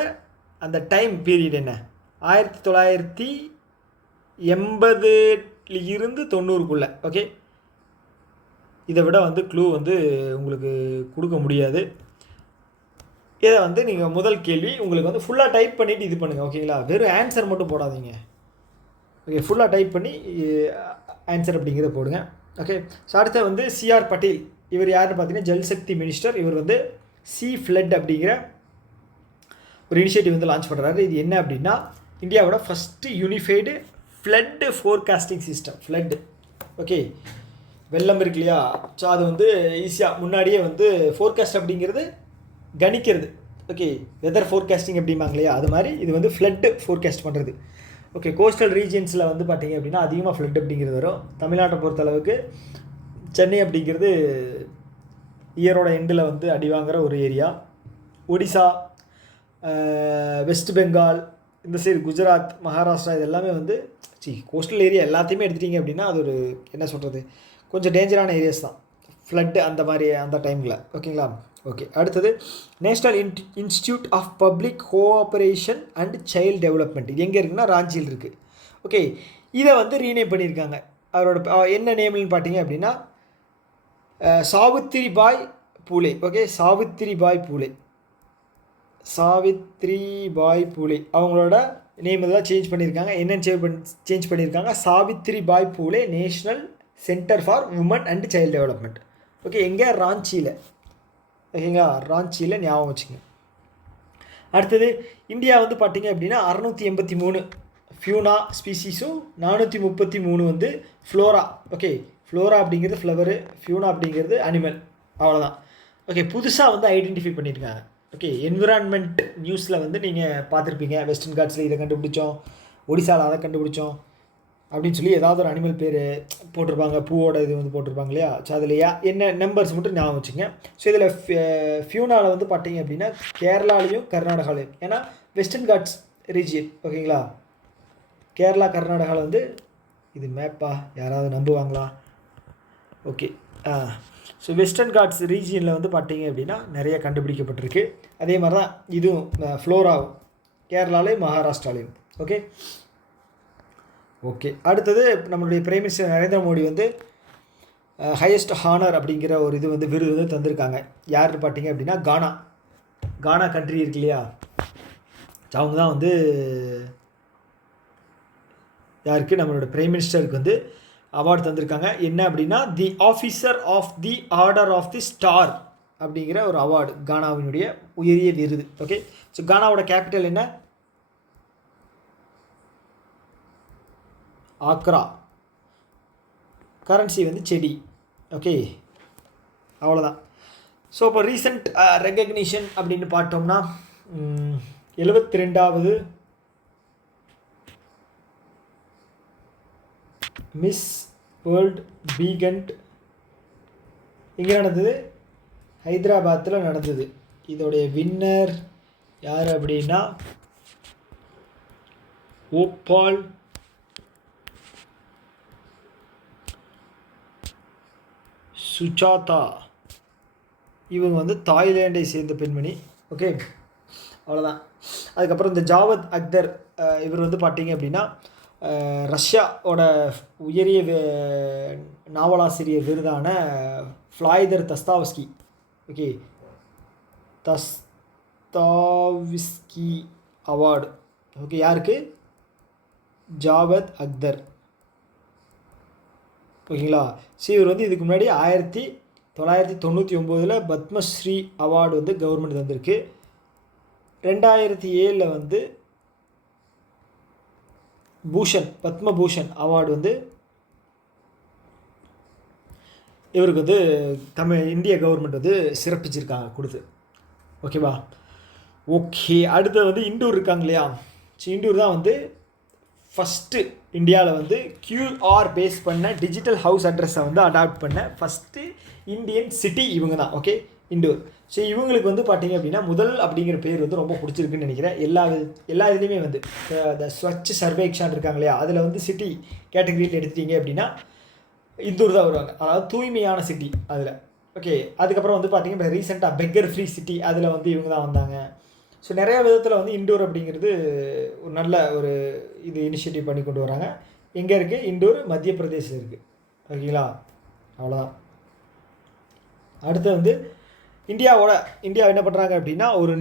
அந்த டைம் பீரியட் என்ன, 1980 90. ஓகே, இதை விட வந்து க்ளூ வந்து உங்களுக்கு கொடுக்க முடியாது. இதை வந்து நீங்கள் முதல் கேள்வி உங்களுக்கு வந்து ஃபுல்லாக டைப் பண்ணிவிட்டு இது பண்ணுங்கள். ஓகேங்களா, வெறும் ஆன்சர் மட்டும் போடாதீங்க. ஓகே, ஃபுல்லாக டைப் பண்ணி ஆன்சர் அப்படிங்கிறத போடுங்க. ஓகே, ஸோ அடுத்த வந்து சிஆர் பட்டேல். இவர் யாருன்னு பார்த்தீங்கன்னா ஜல்சக்தி மினிஸ்டர். இவர் வந்து ஃப்ளட் அப்படிங்கிற ஒரு இனிஷியேட்டிவ் வந்து லான்ச் பண்ணுறாரு. இது என்ன அப்படின்னா இந்தியாவோட first unified flood forecasting system. Flood, okay, வெள்ளம் இருக்கு இல்லையா, ஸோ அது வந்து ஈஸியாக முன்னாடியே வந்து ஃபோர்காஸ்ட் அப்படிங்கிறது கணிக்கிறது. ஓகே, வெதர் ஃபோர்காஸ்டிங் அப்படிம்பாங்க இல்லையா, அது மாதிரி இது வந்து ஃப்ளட்டு ஃபோர்காஸ்ட் பண்ணுறது. ஓகே, கோஸ்டல் ரீஜியன்ஸில் வந்து பார்த்திங்க அப்படின்னா அதிகமாக ஃப்ளட் அப்படிங்கிறது வரும். தமிழ்நாட்டை பொறுத்தளவுக்கு சென்னை அப்படிங்கிறது இயரோட எண்டில் வந்து அடி வாங்குகிற ஒரு ஏரியா. ஒடிசா, வெஸ்ட் பெங்கால், இந்த சைடு குஜராத், மகாராஷ்டிரா, இது எல்லாமே வந்து கோஸ்டல் ஏரியா எல்லாத்தையுமே எடுத்துட்டிங்க அப்படின்னா அது ஒரு என்ன சொல்கிறது, கொஞ்சம் டேஞ்சரான ஏரியாஸ் தான் ஃப்ளட்டு அந்த மாதிரி அந்த டைமில். ஓகேங்களா, ஓகே. அடுத்தது National Institute of Public Cooperation and Child Development. இது எங்கே இருக்குன்னா ராஞ்சியில் இருக்குது. ஓகே, இதை வந்து ரீநேம் பண்ணியிருக்காங்க. அவரோட என்ன நேம்னு பார்த்தீங்க அப்படின்னா சாவித்திரிபாய் பூலே. ஓகே, சாவித்திரிபாய் பூலே அவங்களோட நேம் தான் சேஞ்ச் பண்ணியிருக்காங்க. என்னென்னு சேஞ்ச் பண்ணியிருக்காங்க, Savitribai Phule National Centre for Women and Child Development. Okay, எங்கே, ராஞ்சியில். ஓகேங்களா, ராஞ்சியில் ஞாபகம் வச்சுங்க. அடுத்தது இந்தியா வந்து பார்த்திங்க அப்படின்னா 683 ஃபியூனா ஸ்பீசிஸும் 433 வந்து ஃப்ளோரா. ஓகே, ஃப்ளோரா அப்படிங்கிறது ஃப்ளவரு, ஃபியூனா அப்படிங்கிறது அனிமல், அவ்வளோதான். ஓகே, புதுசாக வந்து ஐடென்டிஃபை பண்ணியிருக்காங்க. ஓகே, என்விரான்மெண்ட் நியூஸில் வந்து நீங்கள் பார்த்துருப்பீங்க, வெஸ்டர்ன் காட்ஸில் இதை கண்டுபிடிச்சோம், ஒடிசாவில் அதை கண்டுபிடிச்சோம் அப்படின்னு சொல்லி ஏதாவது ஒரு அனிமல் பேர் போட்டிருப்பாங்க, பூவோட இது வந்து போட்டிருப்பாங்க இல்லையா. ஸோ அதில் என்ன நம்பர்ஸ் மட்டும் ஞாபகம் வச்சுங்க. ஸோ இதில் ஃபியூனாவில் வந்து பார்த்தீங்க அப்படின்னா கேரளாலையும் கர்நாடகாலையும், ஏன்னா வெஸ்டர்ன் காட்ஸ் ரீஜியன். ஓகேங்களா, கேரளா கர்நாடகாவில் வந்து இது மேப்பா யாராவது நம்புவாங்களா? ஓகே, ஸோ வெஸ்டர்ன் காட்ஸ் ரீஜியனில் வந்து பார்த்தீங்க அப்படின்னா நிறைய கண்டுபிடிக்கப்பட்டிருக்கு. அதே மாதிரி தான் இதுவும் ஃப்ளோராவும் கேரளாலையும் மகாராஷ்டிராலையும். Okay, okay. அடுத்தது நம்மளுடைய பிரைம் மினிஸ்டர் நரேந்திர மோடி வந்து ஹையஸ்ட் ஹானர் அப்படிங்கிற ஒரு இது வந்து விருது வந்து தந்திருக்காங்க. யாருன்னு பார்த்தீங்க அப்படின்னா கானா கண்ட்ரி இருக்கு இல்லையா, அவங்க தான் வந்து யாருக்கு, நம்மளோட பிரைம் மினிஸ்டருக்கு வந்து அவார்டு தந்திருக்காங்க. என்ன அப்படின்னா the Officer of the order of the Star அப்படிங்கிற ஒரு அவார்டு, கானாவினுடைய உயரிய விருது. ஓகே, ஸோ கானாவோட கேபிட்டல் என்ன, ஆக்ரா. கரன்சி வந்து செடி. ஓகே, அவ்வளோதான். ஸோ இப்போ ரீசெண்ட் ரெகக்னிஷன் அப்படின்னு பார்த்தோம்னா 72வது மிஸ் வேர்ல்ட் பீகண்ட் இங்கே நடந்தது, ஹைதராபாத்தில் நடந்தது. இதோடைய வின்னர் யார் அப்படின்னா ஓப்பால் சுஜாதா. இவங்க வந்து தாய்லாண்டை சேர்ந்த பெண்மணி. ஓகே, அவ்வளோதான். அதுக்கப்புறம் இந்த ஜாவத் அக்தர், இவர் வந்து பார்த்தீங்க அப்படின்னா ரஷ்யாவோட உயரிய நாவலாசிரியர் விருதான Fyodor Dostoevsky. Okay, Dostoevsky award. Okay, யாருக்கு, ஜாவத் அக்தர். ஓகேங்களா, ஸோ இவர் வந்து இதுக்கு முன்னாடி 1999 பத்மஸ்ரீ அவார்டு வந்து கவர்மெண்ட் தந்திருக்கு. 2007 வந்து பத்மபூஷன் அவார்டு வந்து இவருக்கு வந்து இந்திய கவர்மெண்ட் வந்து சிறப்பிச்சிருக்காங்க கொடுத்து. ஓகேவா, ஓகே. அடுத்து வந்து இண்டூர் இருக்காங்க இல்லையா, ஸோ இண்டூர் தான் வந்து ஃபஸ்ட்டு இந்தியாவில் வந்து QR பேஸ் பண்ண டிஜிட்டல் ஹவுஸ் அட்ரஸை வந்து அடாப்ட் பண்ண ஃபஸ்ட்டு இந்தியன் சிட்டி இவங்க தான். Okay, indoor. ஸோ இவங்களுக்கு வந்து பார்த்தீங்க அப்படின்னா முதல் அப்படிங்கிற பேர் வந்து ரொம்ப பிடிச்சிருக்குன்னு நினைக்கிறேன். எல்லா இதுலேயுமே வந்து இந்த ஸ்வச் சர்வேக்ஷன் இருக்காங்க இல்லையா, அதில் வந்து சிட்டி கேட்டகரியில் எடுத்துட்டீங்க அப்படின்னா இந்தூர் தான் வருவாங்க, அதாவது தூய்மையான சிட்டி அதில். ஓகே, அதுக்கப்புறம் வந்து பார்த்தீங்கன்னா இப்போ ரீசெண்டாக பெக்கர் ஃப்ரீ சிட்டி அதில் வந்து இவங்க தான் வந்தாங்க. ஸோ நிறையா விதத்தில் வந்து இண்டோர் அப்படிங்கிறது ஒரு நல்ல ஒரு இது இனிஷியேட்டிவ் பண்ணி கொண்டு வராங்க. எங்கே இருக்குது? இண்டோர் மத்திய பிரதேசில் இருக்குது. ஓகேங்களா, அவ்வளோதான். அடுத்து வந்து இந்தியா என்ன பண்ணுறாங்க அப்படின்னா ஒரு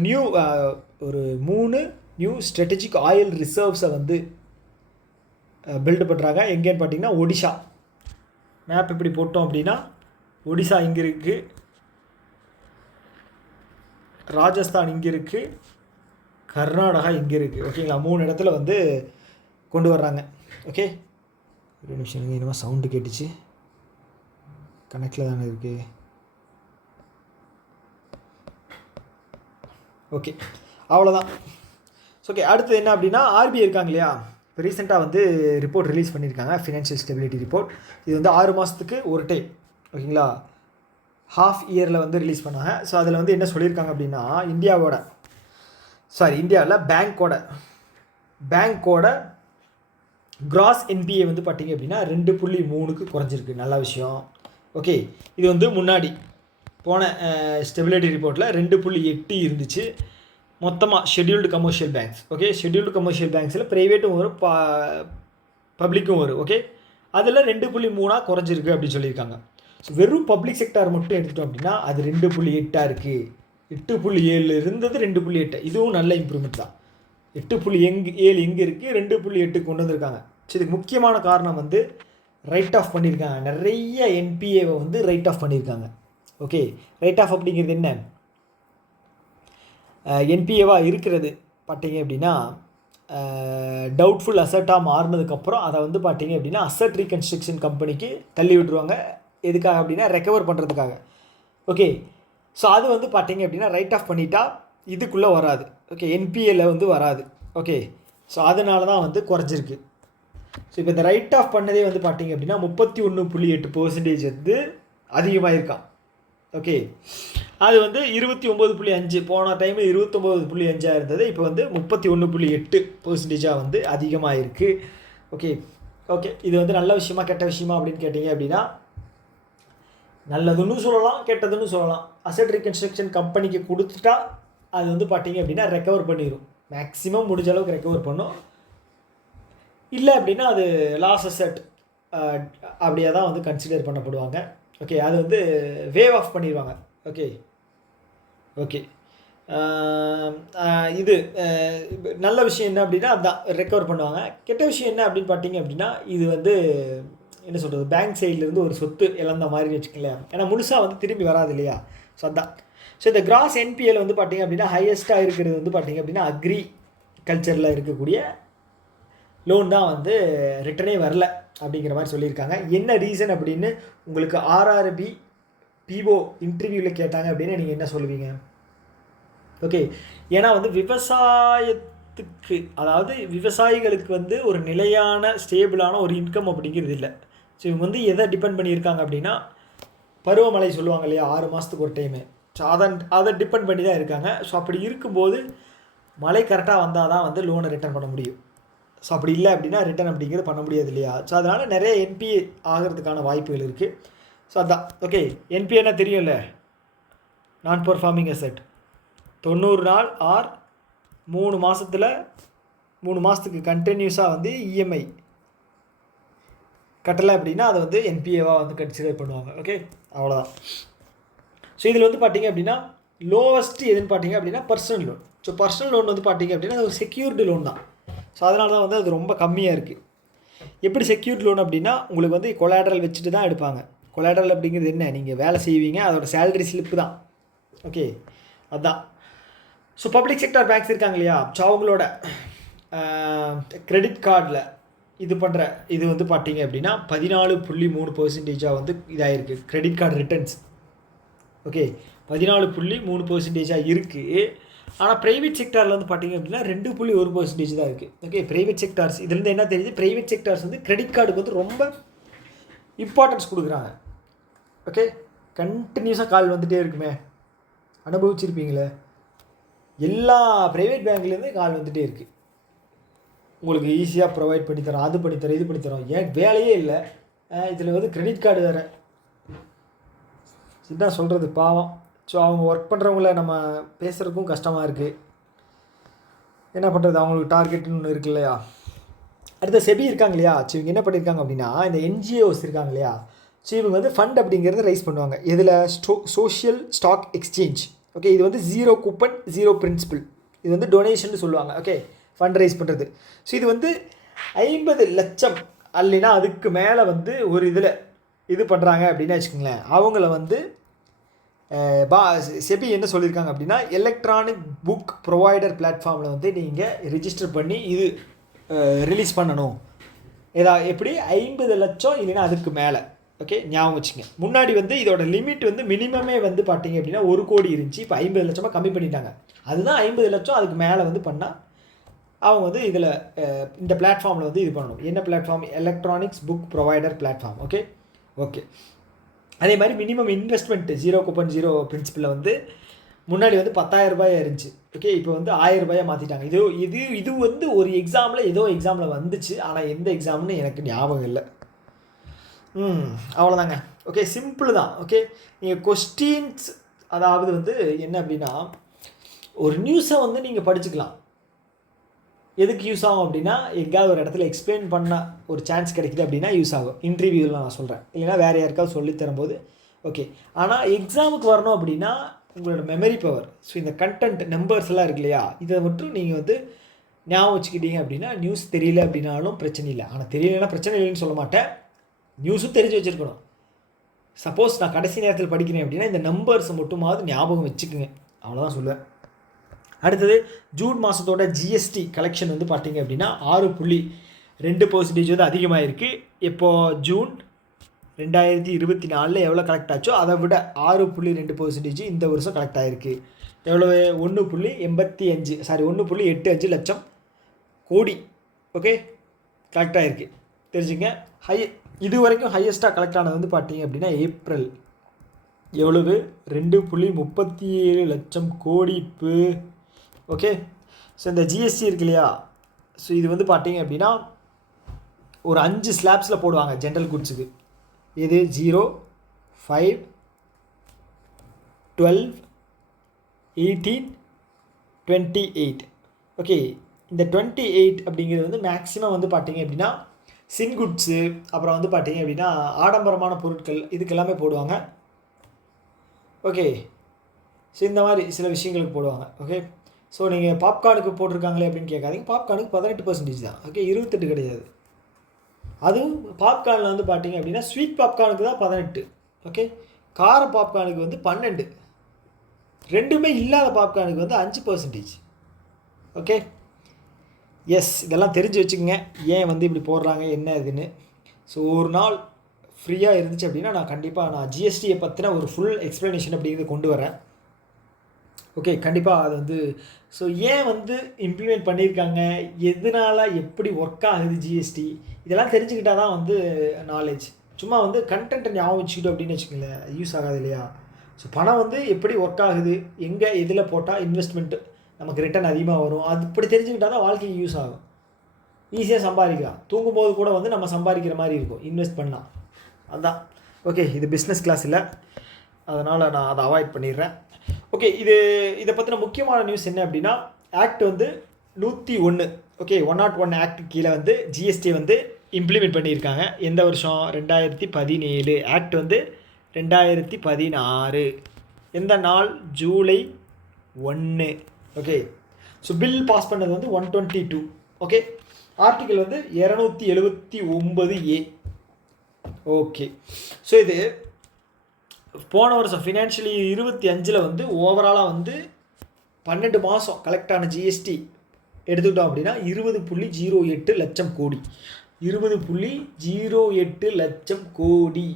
3 நியூ ஸ்ட்ராட்டஜிக் ஆயில் ரிசர்வ்ஸை வந்து பில்டு பண்ணுறாங்க. எங்கேன்னு பார்த்தீங்கன்னா ஒடிஷா. மேப் இப்படி போட்டோம் அப்படின்னா ஒடிஷா இங்கே இருக்குது, ராஜஸ்தான் இங்கே இருக்குது, கர்நாடகா இங்கே இருக்குது. ஓகேங்களா, 3 இடத்துல வந்து கொண்டு வர்றாங்க. ஓகே, ஒரு நிமிஷம் என்னமோ சவுண்டு கேட்டுச்சு, கனெக்டில் தானே இருக்குது. ஓகே, அவ்வளோதான். ஓகே, அடுத்து என்ன அப்படின்னா ஆர்பிஐ இருக்காங்க இல்லையா, இப்போ ரீசெண்டாக வந்து ரிப்போர்ட் ரிலீஸ் பண்ணியிருக்காங்க, ஃபினான்ஷியல் ஸ்டெபிலிட்டி ரிப்போர்ட். இது வந்து 6 மாதத்துக்கு ஒரு டைம், ஓகேங்களா, ஹாஃப் இயரில் வந்து ரிலீஸ் பண்ணாங்க. ஸோ அதில் வந்து என்ன சொல்லியிருக்காங்க அப்படின்னா இந்தியாவில் பேங்க்கோட கிராஸ் என்பிஏ வந்து பார்த்திங்க அப்படின்னா 2.3க்கு குறைஞ்சிருக்கு. நல்ல விஷயம். ஓகே, இது வந்து முன்னாடி போன ஸ்டெபிலிட்டி ரிப்போர்ட்டில் 2.8 இருந்துச்சு மொத்தமாக scheduled commercial banks. Okay, scheduled commercial பேங்க்ஸில் ப்ரைவேட்டும் வரும், பப்ளிக்கும் வரும். ஓகே, அதில் 2.3 குறைஞ்சிருக்கு அப்படின்னு சொல்லியிருக்காங்க. ஸோ வெறும் பப்ளிக் செக்டார் மட்டும் எடுத்துட்டோம் அப்படின்னா அது 2.8 இருக்குது. 8.7 இருந்தது 2.8. இதுவும் நல்ல இம்ப்ரூவ்மெண்ட் தான். 8.7 எங்கே இருக்குது, 2.8 கொண்டு வந்திருக்காங்க. ஸோ இதுக்கு முக்கியமான காரணம் வந்து ரைட் ஆஃப் பண்ணியிருக்காங்க. நிறைய என்பிஏவை வந்து ரைட் ஆஃப் பண்ணியிருக்காங்க. ஓகே, ரைட் ஆஃப் அப்படிங்கிறது என்ன, என்பிஏவாக இருக்கிறது பார்த்தீங்க அப்படின்னா டவுட்ஃபுல் அசட்டாக மாறினதுக்கப்புறம் அதை வந்து பார்த்தீங்க அப்படின்னா அசட் ரீகன்ஸ்ட்ரக்ஷன் கம்பெனிக்கு தள்ளி விட்டுருவாங்க. எதுக்காக அப்படின்னா ரெக்கவர் பண்ணுறதுக்காக. ஓகே, ஸோ அது வந்து பார்த்தீங்க அப்படின்னா ரைட் ஆஃப் பண்ணிட்டா இதுக்குள்ளே வராது. ஓகே, என்பிஏல வந்து வராது. ஓகே, ஸோ அதனால தான் வந்து குறைஞ்சிருக்கு. ஸோ இப்போ இந்த ரைட் ஆஃப் பண்ணதே வந்து பார்த்தீங்க அப்படின்னா 31.8% வந்து அதிகமாக இருக்கான். ஓகே, அது வந்து 29.5, போன டைம் 29.5 இருந்தது, இப்போ வந்து 31.8% வந்து அதிகமாக இருக்குது. ஓகே, இது வந்து நல்ல விஷயமா கெட்ட விஷயமா அப்படின்னு கேட்டிங்க அப்படின்னா நல்லதுன்னு சொல்லலாம், கெட்டதுன்னு சொல்லலாம். அசட் ரீகன்ஸ்ட்ரக்ஷன் கம்பெனிக்கு கொடுத்துட்டா அது வந்து பார்த்தீங்க அப்படின்னா ரெக்கவர் பண்ணிடும், மேக்ஸிமம் முடிஞ்ச அளவுக்கு ரெக்கவர் பண்ணும். இல்லை அப்படின்னா அது லாஸ் அசட் அப்படியே தான் வந்து கன்சிடர் பண்ணப்படுவாங்க. ஓகே, அது வந்து வேவ் ஆஃப் பண்ணிடுவாங்க. ஓகே, இது நல்ல விஷயம் என்ன அப்படின்னா அதுதான் ரெக்கவர் பண்ணுவாங்க. கெட்ட விஷயம் என்ன அப்படின்னு பார்த்தீங்க அப்படின்னா இது வந்து என்ன சொல்கிறது, பேங்க் சைட்லேருந்து ஒரு சொத்து இழந்த மாதிரி வச்சுக்கலையா, ஏன்னா முழுசாக வந்து திரும்பி வராது இல்லையா. ஸோ அதான். ஸோ இந்த கிராஸ் என்பிஎல் வந்து பார்த்திங்க அப்படின்னா ஹையஸ்ட்டாக இருக்கிறது வந்து பார்த்திங்க அப்படின்னா அக்ரிகல்ச்சரில் இருக்கக்கூடிய லோன் தான் வந்து ரிட்டனே வரல அப்படிங்கிற மாதிரி சொல்லியிருக்காங்க. என்ன ரீசன் அப்படின்னு உங்களுக்கு ஆர்ஆர்பி பிஓ இன்டர்வியூவில் கேட்டாங்க அப்படின்னா நீங்கள் என்ன சொல்லுவீங்க? ஓகே, ஏன்னா வந்து விவசாயத்துக்கு, அதாவது விவசாயிகளுக்கு வந்து ஒரு நிலையான ஸ்டேபிளான ஒரு இன்கம் அப்படிங்கிறது இல்லை. ஸோ இவங்க வந்து எதை டிபெண்ட் பண்ணியிருக்காங்க அப்படின்னா பருவமழை சொல்லுவாங்க இல்லையா, 6 மாதத்துக்கு ஒரு டைமு. ஸோ அதை டிபெண்ட் பண்ணி தான் இருக்காங்க. ஸோ அப்படி இருக்கும்போது மழை கரெக்டாக வந்தால் தான் வந்து லோனை ரிட்டர்ன் பண்ண முடியும். ஸோ அப்படி இல்லை அப்படின்னா ரிட்டர்ன் அப்படிங்கிறது பண்ண முடியாது இல்லையா. ஸோ அதனால் நிறைய என்பிஏ ஆகிறதுக்கான வாய்ப்புகள் இருக்குது. ஸோ அதான். ஓகே, என்பிஏன்னா தெரியும்ல, நான் பர்ஃபார்மிங் அசெட். 90 நாள் ஆர் 3 மாதத்துக்கு கண்டினியூஸாக வந்து இஎம்ஐ கட்டலை அப்படின்னா அதை வந்து என்பிஏவாக வந்து கன்சிடர் பண்ணுவாங்க. ஓகே, அவ்வளோதான். ஸோ இதில் வந்து பார்த்திங்க அப்படின்னா லோவஸ்ட்டு எதுன்னு பார்த்திங்க அப்படின்னா personal loan. So personal loan வந்து பார்த்திங்க அப்படின்னா அது ஒரு செக்யூர்டு லோன் தான். ஸோ அதனால தான் வந்து அது ரொம்ப கம்மியாக இருக்குது. எப்படி செக்யூர்டு லோன் அப்படின்னா உங்களுக்கு வந்து கொலாட்ரல் வச்சுட்டு தான் எடுப்பாங்க. கொலாட்ரல் அப்படிங்கிறது என்ன, நீங்கள் வேலை செய்வீங்க, அதோட சேலரி ஸ்லிப்பு தான். ஓகே, அதுதான். ஸோ பப்ளிக் செக்டார் பேங்க்ஸ் இருக்காங்க இல்லையா, ஸோ அவங்களோட கிரெடிட் கார்டில் இது வந்து பார்த்தீங்க அப்படின்னா 14.3% வந்து இதாகிருக்கு கிரெடிட் கார்டு ரிட்டர்ன்ஸ். ஓகே, 14.3% இருக்குது. ஆனால் ப்ரைவேட் செக்டாரில் வந்து பார்த்தீங்க அப்படின்னா 2.1% தான் இருக்குது. ஓகே, ப்ரைவேட் செக்டார்ஸ் இதுலேருந்து என்ன தெரியுது, ப்ரைவேட் செக்டார்ஸ் வந்து கிரெடிட் கார்டுக்கு வந்து ரொம்ப இம்பார்ட்டன்ஸ் கொடுக்குறாங்க. ஓகே, கண்டினியூஸாக கால் வந்துகிட்டே இருக்குமே. அனுபவிச்சிருப்பீங்களே. எல்லா ப்ரைவேட் பேங்க்லேருந்து கால் வந்துகிட்டே இருக்குது, உங்களுக்கு ஈஸியாக ப்ரொவைட் பண்ணித்தரோம், அது பண்ணித்தரோம், இது பண்ணித்தரோம். ஏன் வேலையே இல்லை, இதில் வந்து கிரெடிட் கார்டு வேறு. என்ன சொல்கிறது, பாவம். ஸோ அவங்க ஒர்க் பண்ணுறவங்கள நம்ம பேசுகிறதுக்கும் கஷ்டமாக இருக்குது. என்ன பண்ணுறது, அவங்களுக்கு டார்கெட்னு ஒன்று இருக்கு இல்லையா. அடுத்த செபி இருக்காங்க இல்லையா, ஸோ இவங்க என்ன பண்ணியிருக்காங்க அப்படின்னா, இந்த என்ஜிஓஸ் இருக்காங்க இல்லையா, ஸோ இவங்க வந்து ஃபண்ட் அப்படிங்கிறத ரைஸ் பண்ணுவாங்க. இதில் சோஷியல் ஸ்டாக் எக்ஸ்சேஞ்ச். ஓகே, இது வந்து 0 கூப்பன் 0 பிரின்சிபிள். இது வந்து டொனேஷன் சொல்லுவாங்க. ஓகே, ஃபண்ட் ரைஸ் பண்ணுறது. ஸோ இது வந்து 50 லட்சம் அல்லைன்னா அதுக்கு மேலே வந்து ஒரு இதில் இது பண்ணுறாங்க அப்படின்னு வச்சுக்கோங்களேன். அவங்கள வந்து செபி என்ன சொல்லியிருக்காங்க அப்படின்னா, எலக்ட்ரானிக் புக் ப்ரொவைடர் பிளாட்ஃபார்மில் வந்து நீங்கள் ரிஜிஸ்டர் பண்ணி இது ரிலீஸ் பண்ணணும். எப்படி 50 லட்சம் இல்லைன்னா அதுக்கு மேலே. ஓகே, ஞாபகம் வச்சுங்க. முன்னாடி வந்து இதோட லிமிட் வந்து மினிமமே வந்து பார்த்தீங்க அப்படின்னா 1 கோடி இருந்துச்சு. இப்போ 50 லட்சமாக கம்மி பண்ணிட்டாங்க. அதுதான் 50 லட்சம், அதுக்கு மேலே வந்து பண்ணால் அவங்க வந்து இதில் இந்த பிளாட்ஃபார்மில் வந்து இது பண்ணணும். என்ன platform? Electronics book provider platform. Okay okay. அதே மாதிரி மினிமம் இன்வெஸ்ட்மெண்ட்டு 0 கூப்பன் 0 பிரின்சிபிளில் வந்து முன்னாடி வந்து 10,000 ரூபாய் இருந்துச்சு. ஓகே, இப்போ வந்து 1000 ரூபாயாக மாற்றிட்டாங்க. இது வந்து ஒரு எக்ஸாமில் ஏதோ எக்ஸாமில் வந்துச்சு, ஆனால் எந்த எக்ஸாம்னு எனக்கு ஞாபகம் இல்லை. அவ்வளோதாங்க. ஓகே, சிம்பிள் தான். ஓகே, நீங்கள் கொஸ்டின்ஸ் அதாவது வந்து என்ன அப்படின்னா, ஒரு நியூஸை வந்து நீங்கள் படிச்சுக்கலாம். எதுக்கு யூஸ் ஆகும் அப்படின்னா, எங்கேயாவது ஒரு இடத்துல எக்ஸ்பிளைன் பண்ண ஒரு சான்ஸ் கிடைக்குது அப்படின்னா யூஸ் ஆகும். இன்டர்வியூவில் நான் சொல்கிறேன், இல்லைனா வேறு யாருக்காவது சொல்லி தரும்போது. ஓகே, ஆனால் எக்ஸாமுக்கு வரணும் அப்படின்னா உங்களோட மெமரி பவர், ஸோ இந்த கண்டென்ட் நம்பர்ஸ் எல்லாம் இருக்கு இல்லையா, இதை மட்டும் நீங்கள் வந்து ஞாபகம் வச்சுக்கிட்டீங்க அப்படின்னா நியூஸ் தெரியல அப்படின்னாலும் பிரச்சனை இல்லை. ஆனால் தெரியலன்னா பிரச்சனை இல்லைன்னு சொல்ல மாட்டேன், நியூஸும் தெரிஞ்சு வச்சுருக்கணும். சப்போஸ் நான் கடைசி நேரத்தில் படிக்கிறேன் அப்படின்னா இந்த நம்பர்ஸை மட்டுமாவது ஞாபகம் வச்சுக்குங்க, அவ்வளோதான் சொல்லுவேன். அடுத்தது ஜூன் மாதத்தோட ஜிஎஸ்டி கலெக்ஷன் வந்து பார்த்தீங்க அப்படின்னா 6.2% வந்து அதிகமாக இருக்குது. இப்போது ஜூன் 2024 எவ்வளோ கலெக்ட் ஆச்சோ அதை விட 6.2% இந்த வருஷம் கலெக்ட் ஆகிருக்கு. எவ்வளோ? 1.85 லட்சம் கோடி. ஓகே, கலெக்ட் ஆகிருக்கு, தெரிஞ்சுங்க. இது வரைக்கும் ஹையஸ்ட்டாக கலெக்ட் ஆனது வந்து பார்த்தீங்க அப்படின்னா ஏப்ரல். எவ்வளவு? 2.37 லட்சம் கோடி. இப்போ ஓகே, ஸோ இந்த ஜிஎஸ்டி இருக்கு இல்லையா, ஸோ இது வந்து பார்த்தீங்க அப்படின்னா ஒரு 5 ஸ்லாப்ஸில் போடுவாங்க ஜென்ரல் குட்ஸுக்கு. இது 0, 5, 12, 18, 28. ஓகே, இந்த 28 அப்படிங்கிறது வந்து மேக்ஸிமம் வந்து பார்த்தீங்க அப்படின்னா சின்குட்ஸு, அப்புறம் வந்து பார்த்தீங்க அப்படின்னா ஆடம்பரமான பொருட்கள், இதுக்கெல்லாமே போடுவாங்க. ஓகே, ஸோ இந்த மாதிரி சில விஷயங்களுக்கு போடுவாங்க. ஓகே, ஸோ நீங்கள் பாப்கார்னுக்கு போட்டிருக்காங்களே அப்படின்னு கேட்காதீங்க. பாப்கார்னுக்கு 18% தான். ஓகே, 28 கிடையாது. அதுவும் பாப்கார்னில் வந்து பார்த்தீங்க அப்படின்னா ஸ்வீட் பாப்கார்னுக்கு தான் 18. ஓகே, கார பாப்கார்னுக்கு வந்து 12. ரெண்டுமே இல்லாத பாப்கார்னுக்கு வந்து 5%. ஓகே, எஸ், இதெல்லாம் தெரிஞ்சு வச்சுக்கோங்க ஏன் வந்து இப்படி போடுறாங்க என்ன இதுன்னு. ஸோ ஒரு நாள் ஃப்ரீயாக இருந்துச்சு அப்படின்னா நான் கண்டிப்பாக ஜிஎஸ்டியை பற்றின ஒரு ஃபுல் எக்ஸ்ப்ளனேஷன் அப்படிங்கிறது கொண்டு வரேன். ஓகே, கண்டிப்பாக அது வந்து ஸோ ஏன் வந்து இம்ப்ளிமெண்ட் பண்ணியிருக்காங்க, எதனால், எப்படி ஒர்க் ஆகுது ஜிஎஸ்டி, இதெல்லாம் தெரிஞ்சுக்கிட்டால் தான் வந்து நாலேஜ். சும்மா வந்து கண்டென்ட்டை ஞாபகம் வச்சுக்கிட்டோம் அப்படின்னு வச்சுக்கோங்களேன், யூஸ் ஆகாது இல்லையா. ஸோ பணம் வந்து எப்படி ஒர்க் ஆகுது, எங்கே எதில் போட்டால் இன்வெஸ்ட்மெண்ட்டு நமக்கு ரிட்டர்ன் அதிகமாக வரும், அது இப்படி தெரிஞ்சுக்கிட்டால் தான் வாழ்க்கைக்கு யூஸ் ஆகும். ஈஸியாக சம்பாதிக்கலாம். தூங்கும்போது கூட வந்து நம்ம சம்பாதிக்கிற மாதிரி இருக்கும் இன்வெஸ்ட் பண்ணால். அதுதான். ஓகே, இது பிஸ்னஸ் கிளாஸ் இல்லை, அதனால் நான் அதை அவாய்ட் பண்ணிடுறேன். ஓகே, இதை பற்றின முக்கியமான நியூஸ் என்ன அப்படின்னா, ஆக்ட் வந்து 101. ஓகே, 101 ஆக்ட் கீழே வந்து ஜிஎஸ்டி வந்து இம்ப்ளிமெண்ட் பண்ணியிருக்காங்க. எந்த வருஷம்? 2017. ஆக்ட் வந்து 2016. எந்த நாள்? July 1. Okay, so bill pass பண்ணது வந்து 122. ஓகே, ஆர்டிக்கல் வந்து 279A. ஓகே, ஸோ இது போன வருஷம் ஃபினான்ஷியலி 25 வந்து ஓவராலாக வந்து 12 மாதம் கலெக்ட் ஆன ஜிஎஸ்டி எடுத்துக்கிட்டோம் அப்படின்னா 20.08 லட்சம் கோடி. 20.08 லட்சம் கோடி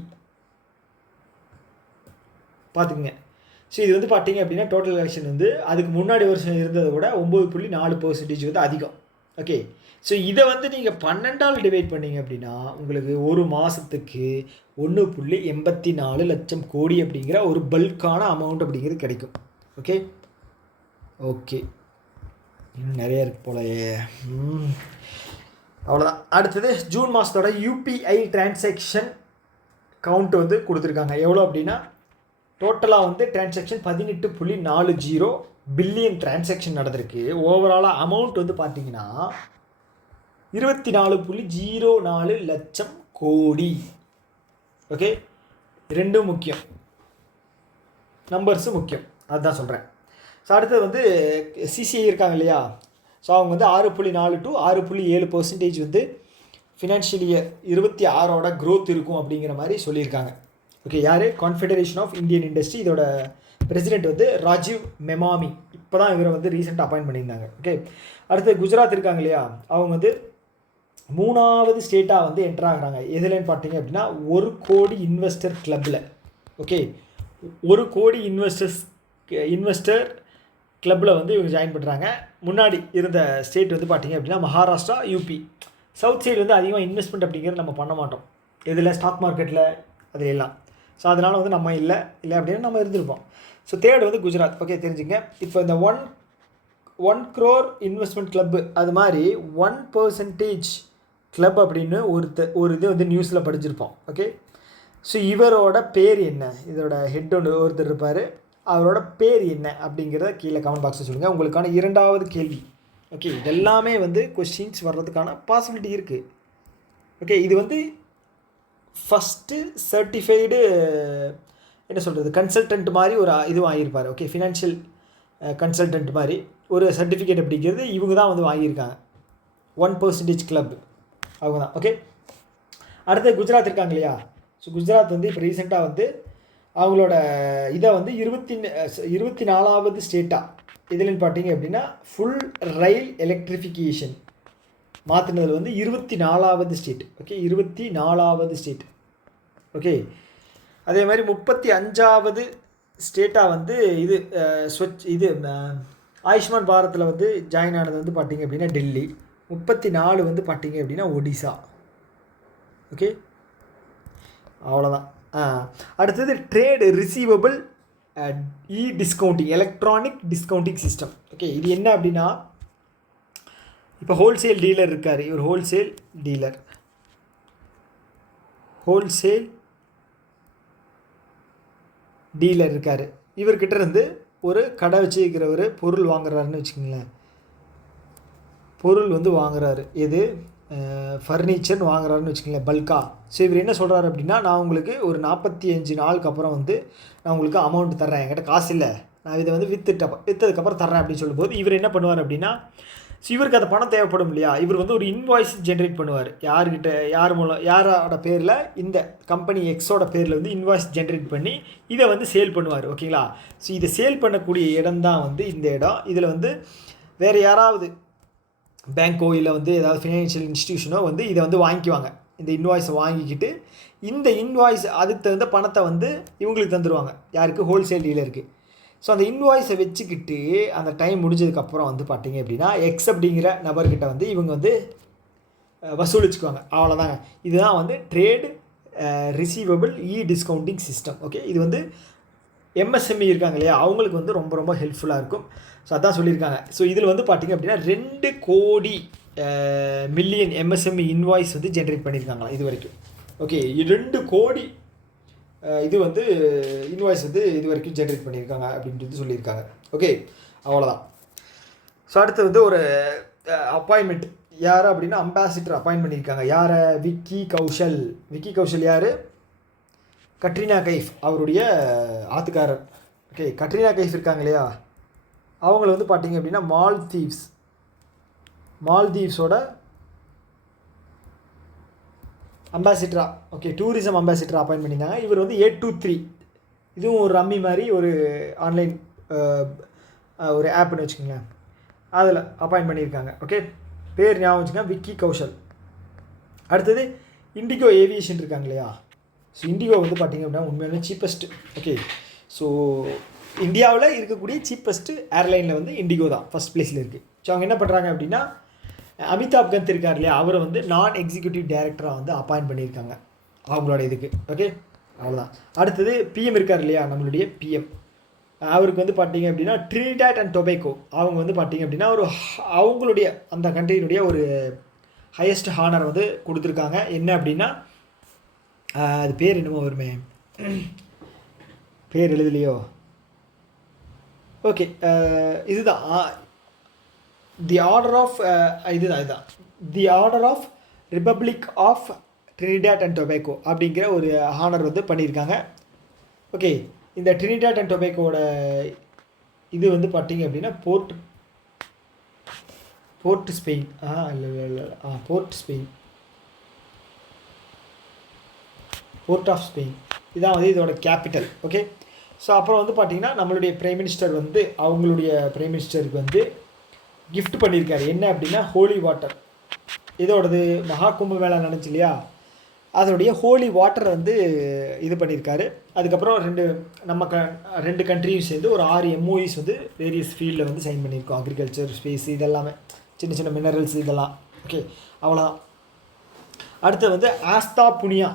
பார்த்துக்குங்க. ஸோ இது வந்து பார்த்தீங்க அப்படின்னா டோட்டல் கலெக்ஷன் வந்து அதுக்கு முன்னாடி வருஷம் இருந்ததை விட 9.4% வந்து அதிகம். ஓகே, ஸோ இதை வந்து நீங்கள் 12ஆல் டிவைட் பண்ணிங்க அப்படின்னா உங்களுக்கு ஒரு மாதத்துக்கு 1.84 லட்சம் கோடி அப்படிங்கிற ஒரு பல்கான அமௌண்ட் அப்படிங்கிறது கிடைக்கும். ஓகே ஓகே, இன்னும் நிறைய இருக்குது போலயே. அவ்வளோதான். அடுத்தது ஜூன் மாதத்தோட யூபிஐ டிரான்சாக்ஷன் கவுண்ட் வந்து கொடுத்துருக்காங்க. எவ்வளோ அப்படின்னா டோட்டலாக வந்து டிரான்சாக்ஷன் 18.40 பில்லியன் டிரான்சாக்ஷன் நடந்திருக்கு. ஓவராலாக அமௌண்ட் வந்து பார்த்தீங்கன்னா 24.04 லட்சம் கோடி. ஓகே, ரெண்டும் முக்கியம், நம்பர்ஸும் முக்கியம், அதுதான் சொல்கிறேன். ஸோ அடுத்தது வந்து சிசிஐ இருக்காங்க இல்லையா, ஸோ அவங்க வந்து 6.4 to 6.7% வந்து ஃபினான்ஷியல் இயர் 26 க்ரோத் இருக்கும் அப்படிங்கிற மாதிரி சொல்லியிருக்காங்க. ஓகே, யார்? கான்ஃபெடரேஷன் ஆஃப் இந்தியன் இண்டஸ்ட்ரி, இதோட பிரசிடென்ட் வந்து ராஜீவ் மெமாமி. இப்போ தான் இவரை வந்து ரீசெண்டாக அப்பாயின்ட் பண்ணியிருந்தாங்க. ஓகே, அடுத்து குஜராத் இருக்காங்க இல்லையா, அவங்க வந்து 3வது ஸ்டேட்டாக வந்து என்டர் ஆகுறாங்க. எதுலன்னு பார்த்தீங்க அப்படின்னா 1 கோடி இன்வெஸ்டர் கிளப்பில். ஓகே, 1 கோடி இன்வெஸ்டர் கிளப்பில் வந்து இவங்க ஜாயின் பண்ணுறாங்க. முன்னாடி இருந்த ஸ்டேட் வந்து பார்த்திங்க அப்படின்னா மகாராஷ்டிரா, யூபி. சவுத் சைடு வந்து அதிகமாக இன்வெஸ்ட்மெண்ட் அப்படிங்கிறது நம்ம பண்ண மாட்டோம். இதில் ஸ்டாக் மார்க்கெட்டில் அது எல்லாம். ஸோ அதனால் வந்து நம்ம இல்லை அப்படின்னு நம்ம இருந்திருப்போம். ஸோ தேர்டு வந்து குஜராத். ஓகே, தெரிஞ்சுங்க. இப்போ இந்த 1 crore இன்வெஸ்ட்மெண்ட் கிளப்பு, அது மாதிரி 1% கிளப் அப்படின்னு ஒரு இது வந்து நியூஸில் படிச்சிருப்போம். ஓகே, ஸோ இவரோட பேர் என்ன, இதோட ஹெட் ஒருத்தர் இருப்பார், அவரோட பேர் என்ன அப்படிங்கிறத கீழே கமெண்ட் பாக்ஸில் சொல்லுங்கள். உங்களுக்கான 2வது கேள்வி. ஓகே, இதெல்லாமே வந்து கொஸ்டின்ஸ் வர்றதுக்கான பாசிபிலிட்டி இருக்குது. ஓகே, இது வந்து ஃபஸ்ட்டு சர்டிஃபைடு என்ன சொல்கிறது, கன்சல்டன்ட் மாதிரி ஒரு இது வாங்கியிருப்பார். ஓகே, ஃபினான்ஷியல் கன்சல்டன்ட் மாதிரி ஒரு சர்டிஃபிகேட் அப்படிங்கிறது இவங்க தான் வந்து வாங்கியிருக்காங்க. 1% கிளப் அவங்க தான். ஓகே, அடுத்து குஜராத் இருக்காங்க இல்லையா, ஸோ குஜராத் வந்து இப்போ ரீசெண்டாக வந்து அவங்களோட இதை வந்து 24வது ஸ்டேட்டாக இதுலன்னு பார்த்தீங்க அப்படின்னா ஃபுல் ரயில் எலக்ட்ரிஃபிகேஷன் மாற்றினதில் வந்து 24வது ஸ்டேட். ஓகே, 24வது ஸ்டேட். ஓகே, அதே மாதிரி 35வது ஸ்டேட்டாக வந்து இது ஆயுஷ்மான் பாரத்தில் வந்து ஜாயின் ஆனது வந்து பார்த்திங்க அப்படின்னா டெல்லி. 34 வந்து பார்த்திங்க அப்படின்னா ஒடிசா. ஓகே, அவ்வளோதான். அடுத்தது trade receivable discounting, electronic discounting system. Okay, இது என்ன அப்படின்னா இப்போ ஹோல்சேல் டீலர் இருக்கார், இவர் ஹோல்சேல் டீலர் இருக்கார். இவர்கிட்ட இருந்து ஒரு கடை வச்சுருக்கிறவர் பொருள் வாங்குறாருன்னு வச்சுக்கோங்களேன். பொருள் வந்து வாங்குறாரு, எது ஃபர்னிச்சர்னு வாங்குறாருன்னு வச்சுக்கோங்களேன், பல்கா. ஸோ இவர் என்ன சொல்கிறாரு அப்படின்னா, நான் உங்களுக்கு ஒரு 45 நாளுக்கு அப்புறம் வந்து நான் உங்களுக்கு அமௌண்ட் தர்றேன், என்கிட்ட காசு இல்லை, நான் இதை வந்து விற்றதுக்கப்புறம் தர்றேன் அப்படின்னு சொல்லும்போது இவர் என்ன பண்ணுவார் அப்படின்னா, ஸோ இவருக்கு அந்த பணம் தேவைப்படும் இல்லையா, இவர் வந்து ஒரு இன்வாய்ஸ் ஜென்ரேட் பண்ணுவார். யார் மூலம், யாரோட பேரில், இந்த கம்பெனி எக்ஸோட பேரில் வந்து இன்வாய்ஸ் ஜென்ரேட் பண்ணி இதை வந்து சேல் பண்ணுவார். ஓகேங்களா, ஸோ இதை சேல் பண்ணக்கூடிய இடம் தான் வந்து இந்த இடம். இதில் வந்து வேறு யாராவது பேங்க்கோ இல்லை வந்து ஏதாவது ஃபினான்ஷியல் இன்ஸ்டிடியூஷனோ வந்து இதை வந்து வாங்கிக்குவாங்க. இந்த இன்வாய்ஸை வாங்கிக்கிட்டு இந்த இன்வாய்ஸ் அதுக்கு தகுந்த பணத்தை வந்து இவங்களுக்கு தந்துடுவாங்க. யாருக்கு? ஹோல்சேல் டீலருக்கு. ஸோ அந்த இன்வாய்ஸை வச்சுக்கிட்டு அந்த டைம் முடிஞ்சதுக்கப்புறம் வந்து பார்த்திங்க அப்படின்னா எக்ஸ் அப்படிங்கிற நபர்கிட்ட வந்து இவங்க வந்து வசூலிச்சுக்குவாங்க. அவ்வளோதாங்க. இதுதான் வந்து trade receivable discounting system. Okay, இது வந்து எம்எஸ்எம்இ இருக்காங்க இல்லையா, அவங்களுக்கு வந்து ரொம்ப ரொம்ப ஹெல்ப்ஃபுல்லாக இருக்கும். ஸோ அதான் சொல்லியிருக்காங்க. ஸோ இதில் வந்து பார்த்திங்க அப்படின்னா 2 கோடி மில்லியன் எம்எஸ்எம்இ இன்வாய்ஸ் வந்து ஜென்ரேட் பண்ணியிருக்காங்களா இது வரைக்கும். ஓகே, 2 கோடி இது வந்து இன்வாய்ஸ் வந்து இது வரைக்கும் ஜென்ரேட் பண்ணியிருக்காங்க அப்படின்றது சொல்லியிருக்காங்க. ஓகே, அவ்வளோதான். ஸோ அடுத்து வந்து ஒரு அப்பாயின்மெண்ட் யார் அப்படின்னா அம்பாசிடர் அப்பாயின்ட் பண்ணியிருக்காங்க. யாரை? விக்கி கௌஷல் யார்? கட்ரினா கைஃப் அவருடைய ஆத்துக்காரர். ஓகே, கட்ரினா கைஃப் இருக்காங்க இல்லையா, அவங்கள வந்து பார்த்திங்க அப்படின்னா மால்தீவ்ஸோட அம்பாசிடரா, ஓகே, டூரிசம் அம்பாசிடராக அப்பாயின்ட் பண்ணியிருந்தாங்க. இவர் வந்து 823, இதுவும் ஒரு ரம்மி மாதிரி ஒரு ஆன்லைன் ஒரு ஆப்னு வச்சுக்கோங்களேன், அதில் அப்பாயின்ட் பண்ணியிருக்காங்க. ஓகே, பேர் ஞாபகம் வச்சுக்கோங்க, விக்கி கௌஷல். அடுத்தது இண்டிகோ ஏவியேஷன் இருக்காங்க இல்லையா, ஸோ இண்டிகோ வந்து பார்த்திங்க அப்படின்னா உண்மையிலே சீப்பஸ்ட்டு. ஓகே, ஸோ இந்தியாவில் இருக்கக்கூடிய சீப்பஸ்ட்டு ஏர்லைனில் வந்து இண்டிகோ தான் ஃபஸ்ட் ப்ளேஸில் இருக்குது. ஸோ அவங்க என்ன பண்ணுறாங்க அப்படின்னா அமிதாப் கந்த் இருக்கார் இல்லையா, அவரை வந்து நான் எக்ஸிக்யூட்டிவ் டைரக்டராக வந்து அப்பாயின்ட் பண்ணியிருக்காங்க அவங்களோட இதுக்கு. ஓகே, அவ்வளோதான். அடுத்தது பிஎம் இருக்கார் இல்லையா, நம்மளுடைய பிஎம் அவருக்கு வந்து பார்த்தீங்க அப்படின்னா ட்ரினிடாட் அண்ட் டொபேக்கோ அவங்க வந்து பார்த்தீங்க அப்படின்னா அவங்களுடைய அந்த கண்ட்ரியினுடைய ஒரு ஹையஸ்ட் ஹானர் வந்து கொடுத்துருக்காங்க. என்ன அப்படின்னா அது பேர் என்னமோ வருமே, பேர் எழுதலையோ. ஓகே, இதுதான் தி ஆர்டர் ஆஃப் இதுதான் the order of Republic of Trinidad and Tobago அப்படிங்கிற ஒரு ஹானர் வந்து பண்ணியிருக்காங்க. ஓகே, இந்த ட்ரினிடாட் அண்ட் டொபேக்கோட இது வந்து பார்த்தீங்க அப்படின்னா Port Spain Port of Spain இதான் வந்து இதோட கேபிட்டல். ஓகே, ஸோ அப்புறம் வந்து பார்த்திங்கன்னா நம்மளுடைய பிரைம் மினிஸ்டர் வந்து அவங்களுடைய பிரைம் மினிஸ்டருக்கு வந்து கிஃப்ட் பண்ணியிருக்காரு. என்ன அப்படின்னா ஹோலி வாட்டர். இதோடது மகா கும்பமேளா நடந்துச்சு இல்லையா, அதோடைய ஹோலி வாட்டர் வந்து இது பண்ணியிருக்காரு. அதுக்கப்புறம் ரெண்டு கண்ட்ரியும் சேர்ந்து ஒரு 6 MOUs வந்து வேரியஸ் ஃபீல்டில் வந்து சைன் பண்ணியிருக்கோம். அக்ரிகல்ச்சர், ஸ்பேஸ், இதெல்லாமே சின்ன சின்ன மினரல்ஸ் இதெல்லாம். ஓகே, அவ்வளோதான். அடுத்து வந்து ஆஸ்தா புனியா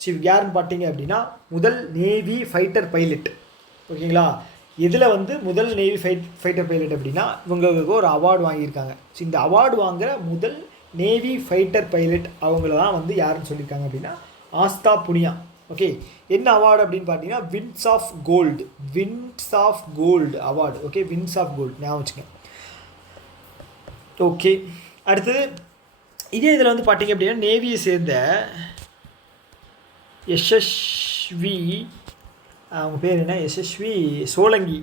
சீஃப் யாருன்னு பார்த்தீங்க அப்படின்னா முதல் நேவி ஃபைட்டர் பைலட். ஓகேங்களா, இதில் வந்து முதல் நேவி ஃபைட்டர் பைலட் அப்படின்னா இவங்களுக்கு ஒரு அவார்டு வாங்கியிருக்காங்க. ஸோ இந்த அவார்டு வாங்குகிற முதல் நேவி ஃபைட்டர் பைலட் அவங்கள தான் வந்து யாருன்னு சொல்லியிருக்காங்க அப்படின்னா ஆஸ்தா புனியா. ஓகே, என்ன அவார்டு அப்படின்னு பார்த்தீங்கன்னா Winds of Gold award. Okay, Winds of Gold ஞாபகம் வச்சுக்கேன். ஓகே, அடுத்தது இதே இதில் வந்து பார்த்தீங்க அப்படின்னா நேவியை சேர்ந்த யசஸ்வி, அவங்க பேர் என்ன, யசஸ்வி சோலங்கி.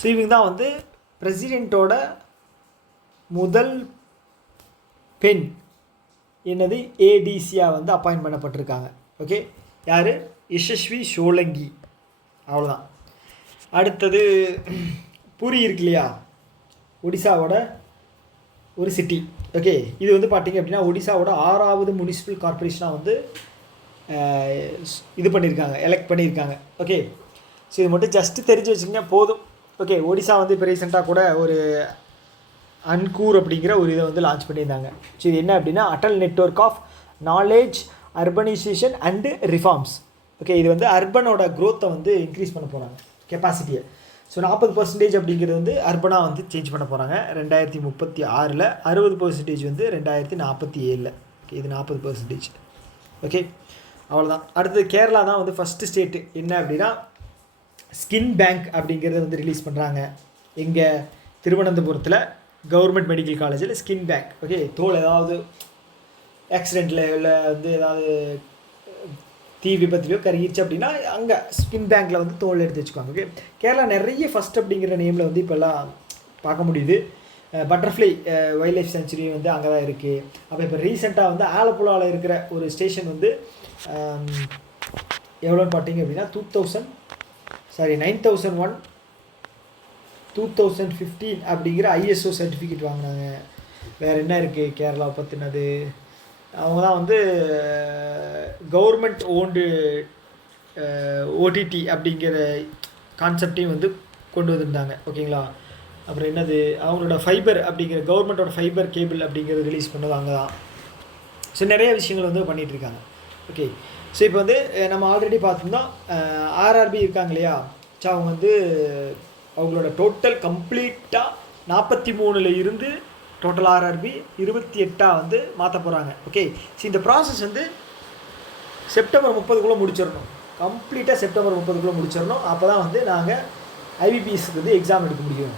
ஸோ இவங்க தான் வந்து பிரசிடெண்ட்டோட முதல் பெண் என்னது ஏடிசியாக வந்து அப்பாயின்ட் பண்ணப்பட்டிருக்காங்க. ஓகே, யார், யசஸ்வி சோலங்கி. அவ்வளோதான். அடுத்தது பூரி இருக்கு இல்லையா, ஒடிசாவோட ஒரு சிட்டி. ஓகே, இது வந்து பார்த்திங்க அப்படின்னா ஒடிசாவோட 6வது முனிசிபல் கார்பரேஷனாக வந்து இது பண்ணியிருக்காங்க, எலெக்ட் பண்ணியிருக்காங்க. ஓகே, ஸோ இது மட்டும் ஜஸ்ட்டு தெரிஞ்சு வச்சுக்கிங்க போதும். ஓகே, ஒடிசா வந்து இப்போ ரீசெண்டாக கூட ஒரு அன்கூர் அப்படிங்கிற ஒரு இதை வந்து லான்ச் பண்ணியிருந்தாங்க. ஸோ இது என்ன அப்படின்னா Atal network of knowledge urbanisation and reforms. Okay, இது வந்து அர்பனோட க்ரோத்தை வந்து இன்க்ரீஸ் பண்ண போகிறாங்க, கெப்பாசிட்டியை. ஸோ 40% அப்படிங்கிறது வந்து அர்பனாக வந்து சேஞ்ச் பண்ண போகிறாங்க 2036. 60% வந்து 2047. ஓகே, இது 40%. ஓகே, அவ்வளோதான். அடுத்தது கேரளா தான் வந்து ஃபஸ்ட்டு ஸ்டேட்டு என்ன அப்படின்னா ஸ்கின் பேங்க் அப்படிங்கிறத வந்து ரிலீஸ் பண்ணுறாங்க. எங்கே, திருவனந்தபுரத்தில் கவர்மெண்ட் மெடிக்கல் காலேஜில் ஸ்கின் பேங்க். ஓகே, தோல் ஏதாவது ஆக்சிடெண்ட்டில் இல்லை வந்து ஏதாவது தீ விபத்துலையோ கருகிருச்சு அப்படின்னா அங்கே ஸ்கின் பேங்க்கில் வந்து தோல் எடுத்து வச்சுக்குவாங்க. ஓகே, கேரளா நிறைய ஃபஸ்ட் அப்படிங்கிற நேமில் வந்து இப்போல்லாம் பார்க்க முடியுது. பட்டர்ஃப்ளை வைல்ட் லைஃப் சென்ச்சுரி வந்து அங்கே தான் இருக்குது. அப்போ இப்போ ரீசெண்டாக வந்து ஆலப்புழாவில் இருக்கிற ஒரு ஸ்டேஷன் வந்து எவ்வளோன்னு பார்த்தீங்க அப்படின்னா 9001 2015 அப்படிங்கிற ISO சர்டிஃபிகேட் வாங்கினாங்க. வேறு என்ன இருக்குது கேரளாவை பற்றினது, அவங்க தான் வந்து கவர்மெண்ட் ஓன்டு OTT அப்படிங்கிற கான்செப்டையும் வந்து கொண்டு வந்திருந்தாங்க. ஓகேங்களா, அப்புறம் என்னது அவங்களோட ஃபைபர் அப்படிங்கிற கவர்மெண்ட்டோட ஃபைபர் கேபிள் அப்படிங்கிறது ரிலீஸ் பண்ணது அங்கே தான். ஸோ நிறைய விஷயங்கள் வந்து பண்ணிகிட்ருக்காங்க. ஓகே, ஸோ இப்போ வந்து நம்ம ஆல்ரெடி பார்த்தோம்னா RRB இருக்காங்க இல்லையா, ஸோ அவங்க வந்து அவங்களோட டோட்டல் கம்ப்ளீட்டாக 43 இருந்து டோட்டல் RRB 28 வந்து மாற்ற போகிறாங்க. ஓகே, ஸோ இந்த ப்ராசஸ் வந்து செப்டம்பர் 30 முடிச்சிடணும். கம்ப்ளீட்டாக செப்டம்பர் 30 முடிச்சிடணும். அப்போ தான் வந்து நாங்கள் IBPSக்கு வந்து எக்ஸாம் எடுக்க முடியும்.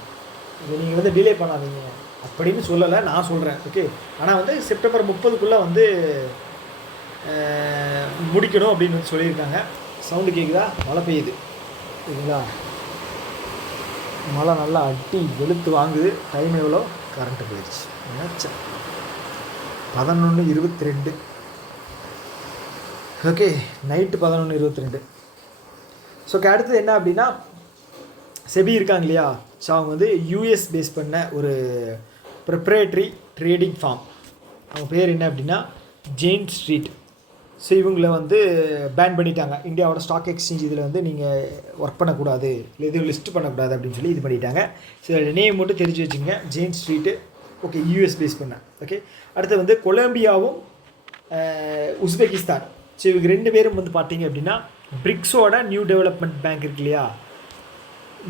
இது நீங்கள் வந்து டிலே பண்ணாதீங்க அப்படின்னு சொல்லலை, நான் சொல்கிறேன். ஓகே, ஆனால் வந்து செப்டம்பர் 30 வந்து முடிக்கணும் அப்படின்னு வந்து சொல்லியிருக்காங்க. சவுண்டு கேட்குதா, மழை பெய்யுது ஓகேங்களா, மழை நல்லா அட்டி வெளுத்து வாங்குது. டைம் எவ்வளோ, கரண்ட்டு போயிடுச்சு, நினச்சேன் 11:22. Okay, night 11:22. ஸோ அடுத்தது என்ன அப்படின்னா செபி இருக்காங்க இல்லையா, ஸோ அவங்க வந்து US பேஸ் பண்ண ஒரு ப்ரிப்ரேட்டரி ட்ரேடிங் ஃபார்ம். அவங்க பேர் என்ன அப்படின்னா ஜெயின் ஸ்ட்ரீட். ஸோ இவங்களை வந்து பேன் பண்ணிட்டாங்க. இந்தியாவோட ஸ்டாக் எக்ஸ்சேஞ்ச் இதில் வந்து நீங்கள் ஒர்க் பண்ணக்கூடாது, இல்லை எதுவும் லிஸ்ட் பண்ணக்கூடாது அப்படின்னு சொல்லி இது பண்ணிட்டாங்க. ஸோ நேம் மட்டும் தெரிஞ்சு வச்சுங்க, Jane Street. Okay, US base பண்ண. ஓகே, அடுத்து வந்து கொலம்பியாவும் உஸ்பெகிஸ்தான். ஸோ இவங்க 2 பேரும் வந்து பார்த்தீங்க அப்படின்னா பிரிக்ஸோட நியூ டெவலப்மெண்ட் பேங்க் இருக்கு இல்லையா,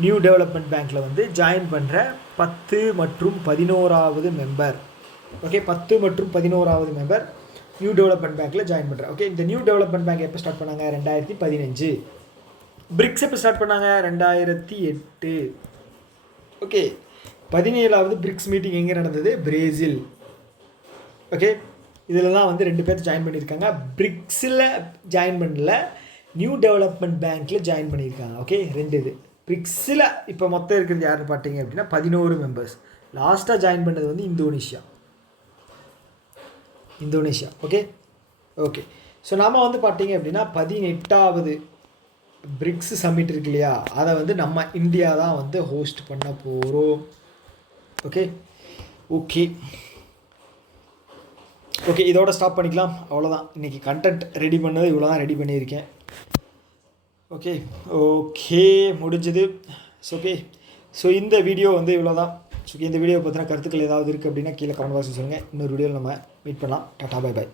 நியூ டெவலப்மெண்ட் பேங்க்கில் வந்து ஜாயின் பண்ணுற 10 மற்றும் 11வது மெம்பர். ஓகே, 10 மற்றும் 11வது மெம்பர் நியூ டெவலப்மெண்ட் பேங்க்கில் ஜாயின் பண்ணுறேன். ஓகே, இந்த நியூ டெவலப்மெண்ட் பேங்க் எப்போ ஸ்டார்ட் பண்ணாங்க? 2015. பிரிக்ஸ் எப்போ ஸ்டார்ட் பண்ணாங்க? 2008. ஓகே, 17வது பிரிக்ஸ் மீட்டிங் எங்கே நடந்தது? பிரேசில். ஓகே, இதில் தான் வந்து 2 பேர் ஜாயின் பண்ணியிருக்காங்க. பிரிக்ஸில் ஜாயின் பண்ணல, நியூ டெவலப்மெண்ட் பேங்க்கில் ஜாயின் பண்ணியிருக்காங்க. ஓகே, 2 இது. பிரிக்ஸில் இப்போ மொத்தம் இருக்கிறது யாருன்னு பார்த்தீங்க அப்படின்னா 11 மெம்பர்ஸ். லாஸ்ட்டாக ஜாயின் பண்ணது வந்து இந்தோனேஷியா. Okay okay. ஸோ நாம் வந்து பார்த்தீங்க அப்படின்னா 18வது பிரிக்ஸ் சம்மிட் இருக்கு இல்லையா, அதை வந்து நம்ம இந்தியா தான் வந்து ஹோஸ்ட் பண்ண போகிறோம். ஓகே ஓகே ஓகே, இதோட ஸ்டாப் பண்ணிக்கலாம். அவ்வளோதான், இன்றைக்கி கண்டென்ட் ரெடி பண்ணது இவ்வளோ தான் ரெடி பண்ணியிருக்கேன். ஓகே ஓகே, முடிஞ்சது. ஓகே, ஸோ இந்த வீடியோ வந்து இவ்வளோ தான். ஸோ இந்த வீடியோ பற்றின கருத்துக்கள் ஏதாவது இருக்குது அப்படின்னா கீழே கமெண்ட் பாக்ஸில் சொல்லுங்கள். இன்னொரு வீடியோவில் நம்ம மீட் பண்ணலாம். Tata, bye by.